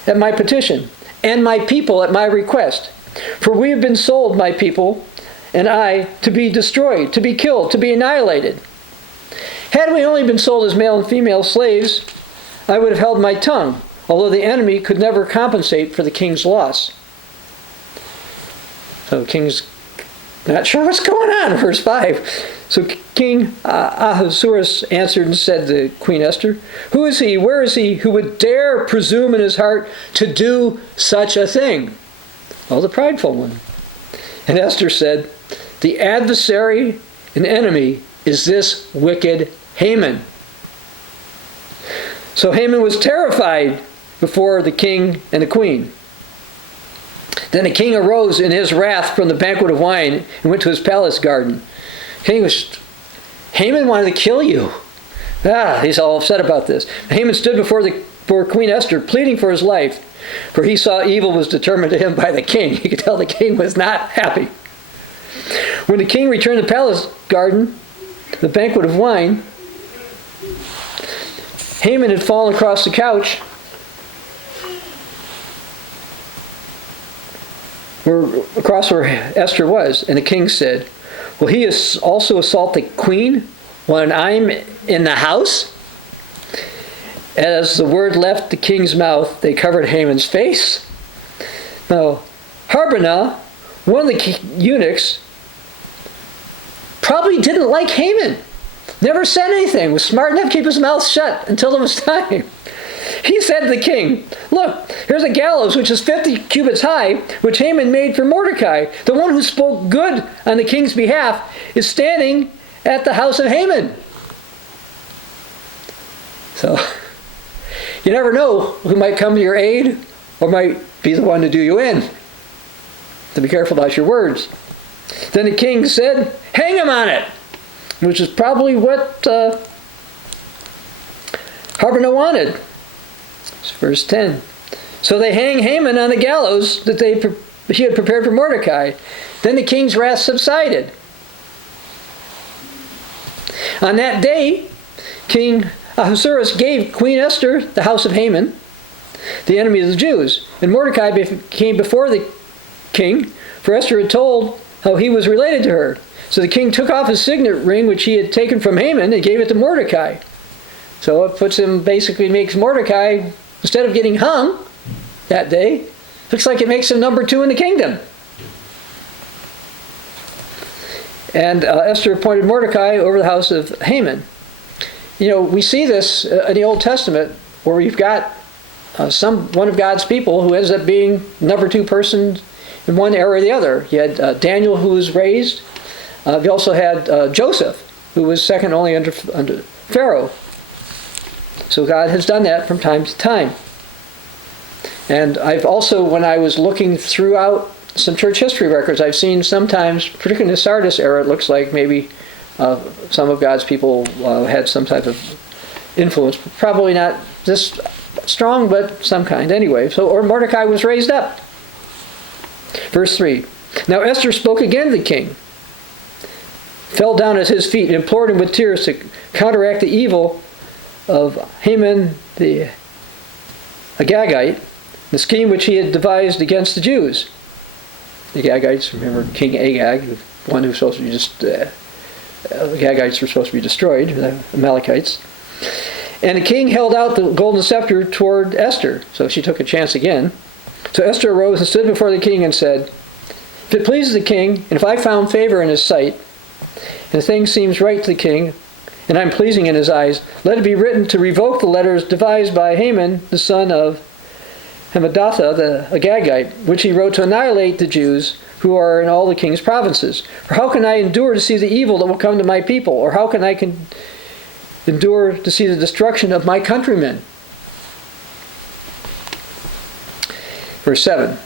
at my petition, and my people at my request. For we have been sold, my people and I, to be destroyed, to be killed, to be annihilated. Had we only been sold as male and female slaves, I would have held my tongue, although the enemy could never compensate for the king's loss. So the king's not sure what's going on, verse 5. So King Ahasuerus answered and said to Queen Esther, who is he, where is he, who would dare presume in his heart to do such a thing? Well, the prideful one. And Esther said, the adversary and enemy is this wicked Haman. So Haman was terrified before the king and the queen. Then the king arose in his wrath from the banquet of wine and went to his palace garden. Haman wanted to kill you. He's all upset about this. Haman stood before Queen Esther, pleading for his life, for he saw evil was determined to him by the king. You could tell the king was not happy. When the king returned to the palace garden, the banquet of wine, Haman had fallen across the couch where Esther was, and the king said, will he also assault the queen when I'm in the house? As the word left the king's mouth, they covered Haman's face. Now, Harbonah, one of the eunuchs, probably didn't like Haman. Never said anything, was smart enough to keep his mouth shut until it was time. He said to the king, look, here's a gallows which is 50 cubits high, which Haman made for Mordecai. The one who spoke good on the king's behalf is standing at the house of Haman. So, you never know who might come to your aid or might be the one to do you in. So be careful about your words. Then the king said, hang him on it, which is probably what Harbonah wanted. Verse 10. So they hang Haman on the gallows that he had prepared for Mordecai. Then the king's wrath subsided. On that day, King Ahasuerus gave Queen Esther the house of Haman, the enemy of the Jews. And Mordecai came before the king, for Esther had told how he was related to her. So the king took off his signet ring, which he had taken from Haman, and gave it to Mordecai. So it puts him, basically makes Mordecai, instead of getting hung that day, looks like it makes him number 2 in the kingdom. And Esther appointed Mordecai over the house of Haman. We see this in the Old Testament, where you've got one of God's people who ends up being number 2 person in one area or the other. You had Daniel, who was raised. You also had Joseph, who was second only under Pharaoh. So God has done that from time to time. And I've also, when I was looking throughout some church history records, I've seen sometimes, particularly in the Sardis era, it looks like maybe some of God's people had some type of influence. Probably not this strong, but some kind anyway. Or Mordecai was raised up. Verse 3. Now Esther spoke again to the king, fell down at his feet, and implored him with tears to counteract the evil of Haman the Agagite, the scheme which he had devised against the Jews. The Agagites, remember King Agag, the one who was supposed to be the Agagites were supposed to be destroyed, the Amalekites. And the king held out the golden scepter toward Esther, so she took a chance again. So Esther arose and stood before the king and said, "If it pleases the king, and if I found favor in his sight, and the thing seems right to the king, and I'm pleasing in his eyes, let it be written to revoke the letters devised by Haman, the son of Hammedatha the Agagite, which he wrote to annihilate the Jews who are in all the king's provinces. For how can I endure to see the evil that will come to my people? Or how can I endure to see the destruction of my countrymen?" Verse 7.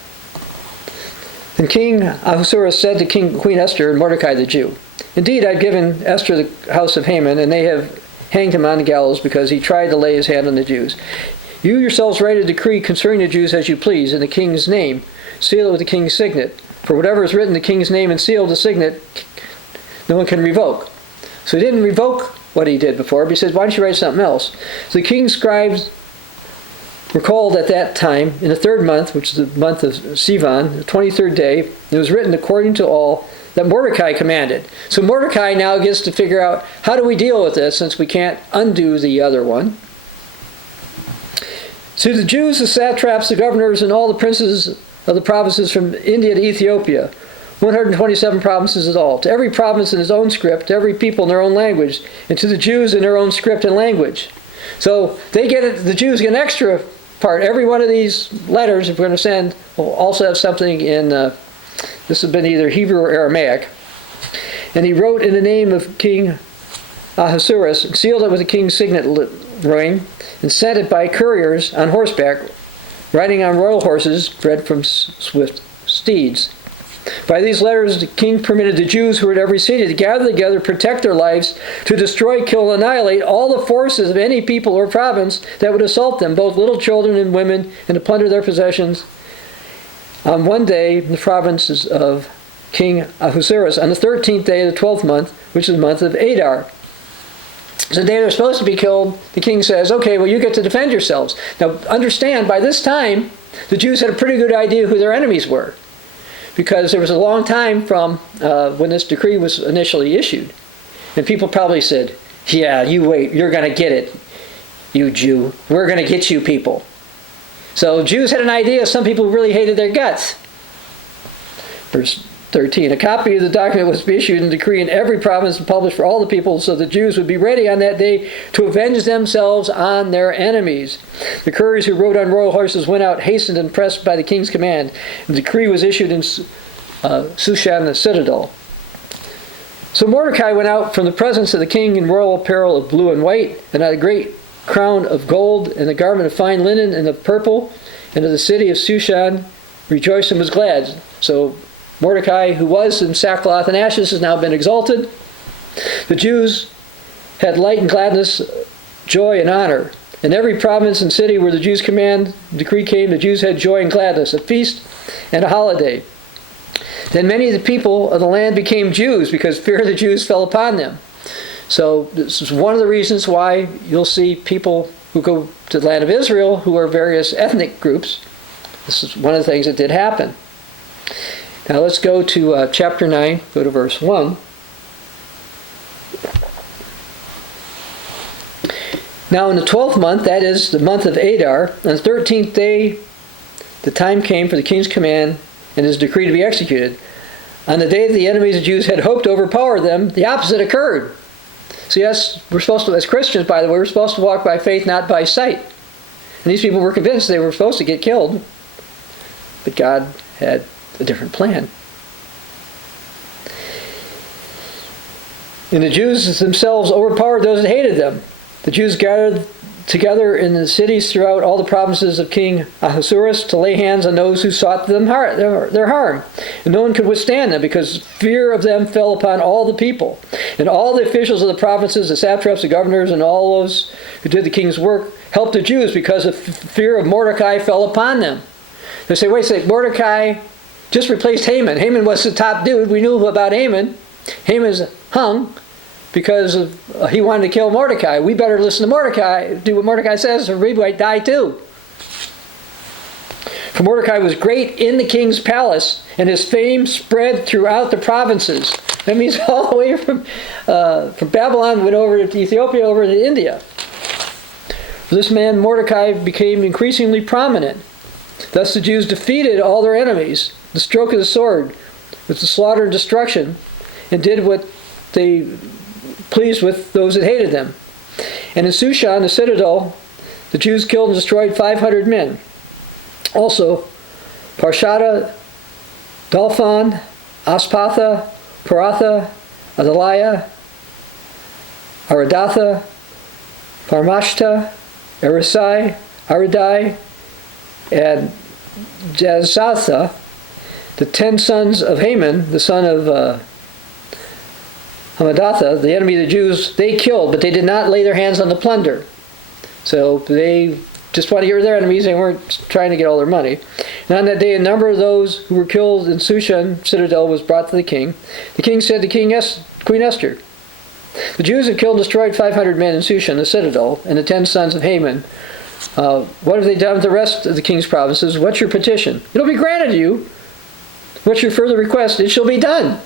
Then King Ahasuerus said to Queen Esther and Mordecai the Jew, "Indeed, I've given Esther the house of Haman, and they have hanged him on the gallows because he tried to lay his hand on the Jews. You yourselves write a decree concerning the Jews as you please, in the king's name. Seal it with the king's signet. For whatever is written in the king's name and sealed the signet, no one can revoke." So he didn't revoke what he did before, but he says, "Why don't you write something else?" So the king's scribes were called at that time in the 3rd month, which is the month of Sivan, the 23rd day. And it was written according to all that Mordecai commanded. So Mordecai now gets to figure out, how do we deal with this, since we can't undo the other one? "To the Jews, the satraps, the governors, and all the princes of the provinces from India to Ethiopia, 127 provinces in all, to every province in his own script, to every people in their own language, and to the Jews in their own script and language." So they get it, the Jews get an extra part. Every one of these letters, if we're going to send, will also have something in, this has been either Hebrew or Aramaic. And he wrote in the name of King Ahasuerus, and sealed it with the king's signet ring, and sent it by couriers on horseback, riding on royal horses bred from swift steeds. By these letters, the king permitted the Jews who were in every city to gather together, protect their lives, to destroy, kill, and annihilate all the forces of any people or province that would assault them, both little children and women, and to plunder their possessions. On one day, in the provinces of King Ahasuerus, on the 13th day of the 12th month, which is the month of Adar. So the day they're supposed to be killed, the king says, "Okay, well, you get to defend yourselves." Now, understand, by this time, the Jews had a pretty good idea who their enemies were, because there was a long time from when this decree was initially issued. And people probably said, "Yeah, you wait, you're going to get it, you Jew. We're going to get you people." So Jews had an idea. Some people really hated their guts. Verse 13, "A copy of the document was to be issued and decree in every province and published for all the people, so the Jews would be ready on that day to avenge themselves on their enemies. The couriers who rode on royal horses went out, hastened and pressed by the king's command. The decree was issued in Shushan the citadel. So Mordecai went out from the presence of the king in royal apparel of blue and white, and had a great crown of gold, and a garment of fine linen and of purple, and of the city of Shushan rejoiced and was glad." So Mordecai, who was in sackcloth and ashes, has now been exalted. The Jews had light and gladness, joy and honor. In every province and city where the Jews' decree came, the Jews had joy and gladness, a feast and a holiday. Then many of the people of the land became Jews, because fear of the Jews fell upon them. So this is one of the reasons why you'll see people who go to the land of Israel who are various ethnic groups. This is one of the things that did happen. Now let's go to chapter 9, go to verse 1. Now in the 12th month, that is the month of Adar, on the 13th day, the time came for the king's command and his decree to be executed. On the day that the enemies of the Jews had hoped to overpower them, the opposite occurred. So yes, we're supposed to, as Christians, by the way, we're supposed to walk by faith, not by sight. And these people were convinced they were supposed to get killed. But God had a different plan. And the Jews themselves overpowered those that hated them. The Jews gathered together in the cities throughout all the provinces of King Ahasuerus to lay hands on those who sought them their harm. And no one could withstand them, because fear of them fell upon all the people. And all the officials of the provinces, the satraps, the governors, and all those who did the king's work helped the Jews, because the fear of Mordecai fell upon them. They say, wait a second, Mordecai just replaced Haman. Haman was the top dude. We knew about Haman. Haman's hung because he wanted to kill Mordecai. We better listen to Mordecai, do what Mordecai says, or we might die too. For Mordecai was great in the king's palace, and his fame spread throughout the provinces. That means all the way from Babylon, went over to Ethiopia, over to India. For this man Mordecai became increasingly prominent. Thus the Jews defeated all their enemies, the stroke of the sword, with the slaughter and destruction, and did what they pleased with those that hated them. And in Shushan, the citadel, the Jews killed and destroyed 500 men. Also, Parshada, Dalphon, Aspatha, Paratha, Adaliah, Aradatha, Parmashta, Erisai, Aridai, and Jazatha, the 10 sons of Haman, the son of Hamadatha, the enemy of the Jews, they killed, but they did not lay their hands on the plunder. So they just wanted to get rid of their enemies. They weren't trying to get all their money. And on that day, a number of those who were killed in Shushan citadel was brought to the king. The king said to Queen Esther, the Jews have killed and destroyed 500 men in Shushan, the citadel, and the 10 sons of Haman. What have they done with the rest of the king's provinces? What's your petition? It'll be granted to you. What's your further request? It shall be done.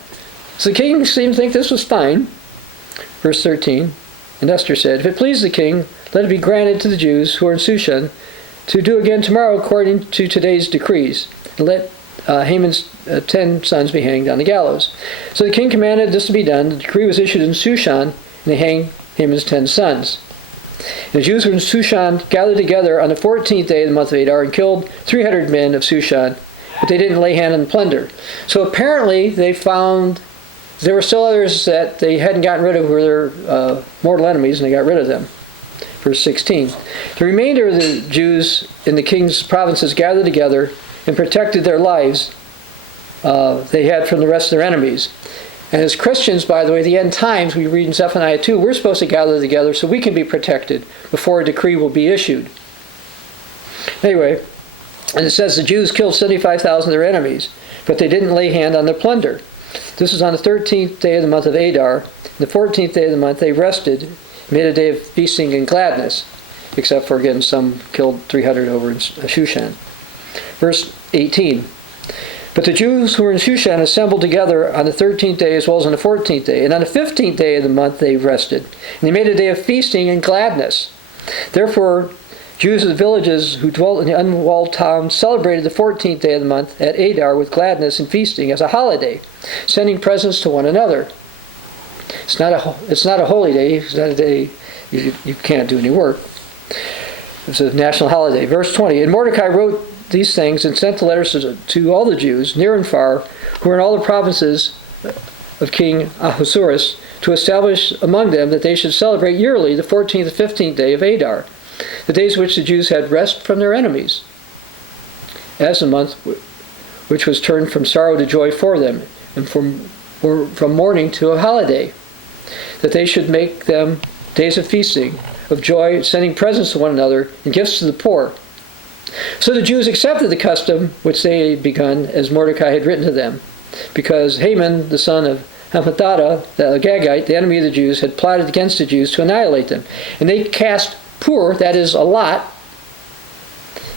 So the king seemed to think this was fine. Verse 13, and Esther said, if it please the king, let it be granted to the Jews who are in Shushan to do again tomorrow according to today's decrees, and let Haman's 10 sons be hanged on the gallows. So the king commanded this to be done. The decree was issued in Shushan, and they hanged Haman's 10 sons. And the Jews who were in Shushan gathered together on the 14th day of the month of Adar and killed 300 men of Shushan, but they didn't lay hand on the plunder. So apparently they found there were still others that they hadn't gotten rid of, who were their mortal enemies, and they got rid of them. Verse 16. The remainder of the Jews in the king's provinces gathered together and protected their lives they had from the rest of their enemies. And as Christians, by the way, the end times, we read in Zephaniah 2, we're supposed to gather together so we can be protected before a decree will be issued. Anyway, and it says the Jews killed 75,000 of their enemies, but they didn't lay hand on their plunder. This was on the 13th day of the month of Adar. The 14th day of the month they rested, made a day of feasting and gladness, except for, again, some killed 300 over in Shushan. Verse 18. But the Jews who were in Shushan assembled together on the 13th day as well as on the 14th day. And on the 15th day of the month they rested. And they made a day of feasting and gladness. Therefore, Jews of the villages who dwelt in the unwalled towns celebrated the 14th day of the month at Adar with gladness and feasting as a holiday, sending presents to one another. It's not a holy day. It's not a day you can't do any work. It's a national holiday. Verse 20. And Mordecai wrote these things and sent the letters to all the Jews, near and far, who were in all the provinces of King Ahasuerus, to establish among them that they should celebrate yearly the 14th and 15th day of Adar, the days which the Jews had rest from their enemies, as the month which was turned from sorrow to joy for them, and from mourning to a holiday, that they should make them days of feasting, of joy, sending presents to one another, and gifts to the poor. So the Jews accepted the custom which they had begun, as Mordecai had written to them, because Haman, the son of Haman the Agagite, the enemy of the Jews, had plotted against the Jews to annihilate them. And they cast pur, that is a lot,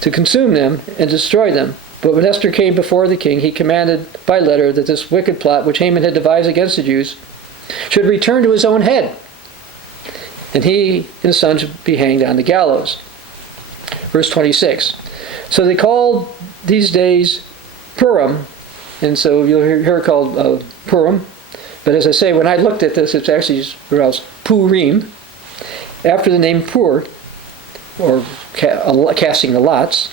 to consume them and destroy them. But when Esther came before the king, he commanded by letter that this wicked plot which Haman had devised against the Jews should return to his own head. and he and his sons would be hanged on the gallows. Verse 26. So they called these days Purim, and so you'll hear it called Purim. But as I say, when I looked at this, it's actually pronounced Purim, after the name Pur, or casting the lots.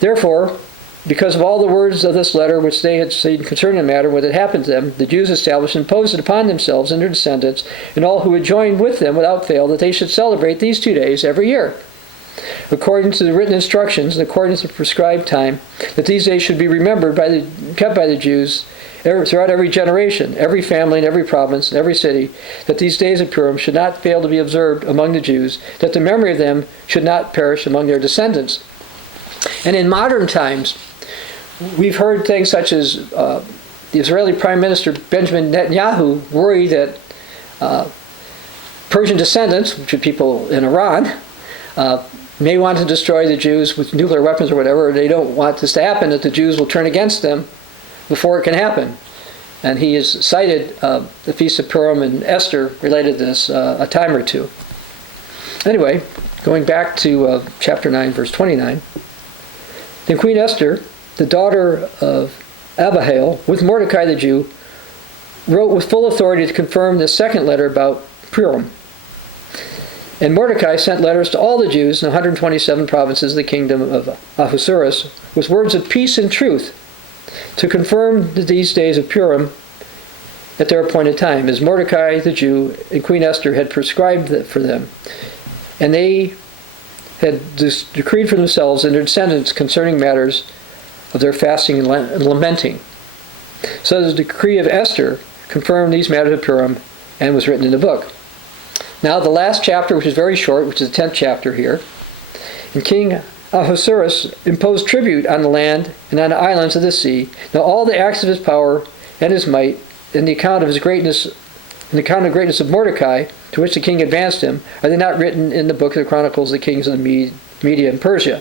Therefore, because of all the words of this letter which they had seen concerning the matter, what had happened to them, the Jews established and imposed it upon themselves and their descendants, and all who had joined with them without fail, that they should celebrate these 2 days every year, according to the written instructions and according to the prescribed time, that these days should be remembered kept by the Jews throughout every generation, every family, and every province, and every city, that these days of Purim should not fail to be observed among the Jews, that the memory of them should not perish among their descendants. And in modern times, we've heard things such as the Israeli Prime Minister Benjamin Netanyahu worried that Persian descendants, which are people in Iran, may want to destroy the Jews with nuclear weapons or whatever. They don't want this to happen, that the Jews will turn against them before it can happen. And he has cited the Feast of Purim and Esther related to this a time or two. Anyway, going back to chapter 9, verse 29. Then Queen Esther, the daughter of Abihail, with Mordecai the Jew, wrote with full authority to confirm the second letter about Purim. And Mordecai sent letters to all the Jews in 127 provinces of the kingdom of Ahasuerus with words of peace and truth to confirm these days of Purim at their appointed time, as Mordecai the Jew and Queen Esther had prescribed for them. And they had decreed for themselves and their descendants concerning matters of their fasting and lamenting. So the decree of Esther confirmed these matters of Purim and was written in the book. Now the last chapter, which is very short, which is the 10th chapter here. And King Ahasuerus imposed tribute on the land and on the islands of the sea. Now all the acts of his power and his might, and the account of his greatness, and the account of the greatness of Mordecai, to which the king advanced him, are they not written in the book of the Chronicles of the kings of the Media and Persia?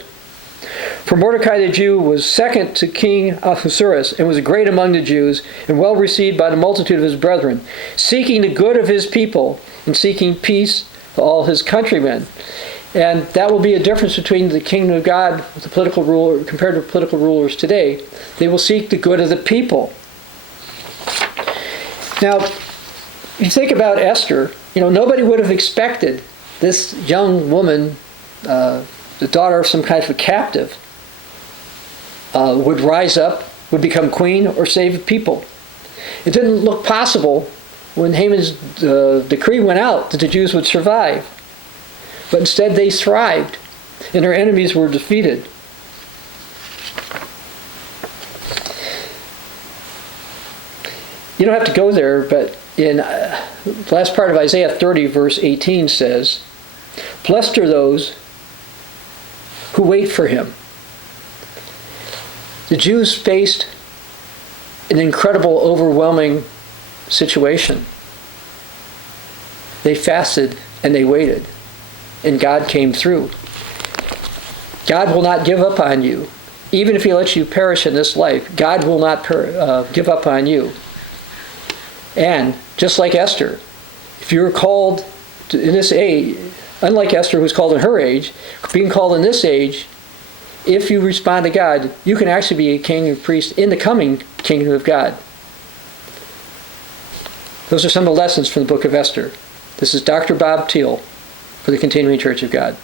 For Mordecai the Jew was second to King Ahasuerus, and was great among the Jews, and well received by the multitude of his brethren, seeking the good of his people, and seeking peace for all his countrymen. And that will be a difference between the kingdom of God with the political ruler compared to political rulers today. They will seek the good of the people. Now, if you think about Esther, nobody would have expected this young woman, the daughter of some kind of a captive, would rise up, would become queen, or save people. It didn't look possible when Haman's decree went out that the Jews would survive. But instead they thrived, and their enemies were defeated. You don't have to go there, but in the last part of Isaiah 30, verse 18 says, "Blessed are those who wait for him." The Jews faced an incredible, overwhelming situation. They fasted and they waited, and God came through. God will not give up on you. Even if he lets you perish in this life, God will not give up on you. And just like Esther, if you're called in this age, unlike Esther who was called in her age, being called in this age, if you respond to God, you can actually be a king and priest in the coming kingdom of God. Those are some of the lessons from the Book of Esther. This is Dr. Bob Thiel for the Continuing Church of God.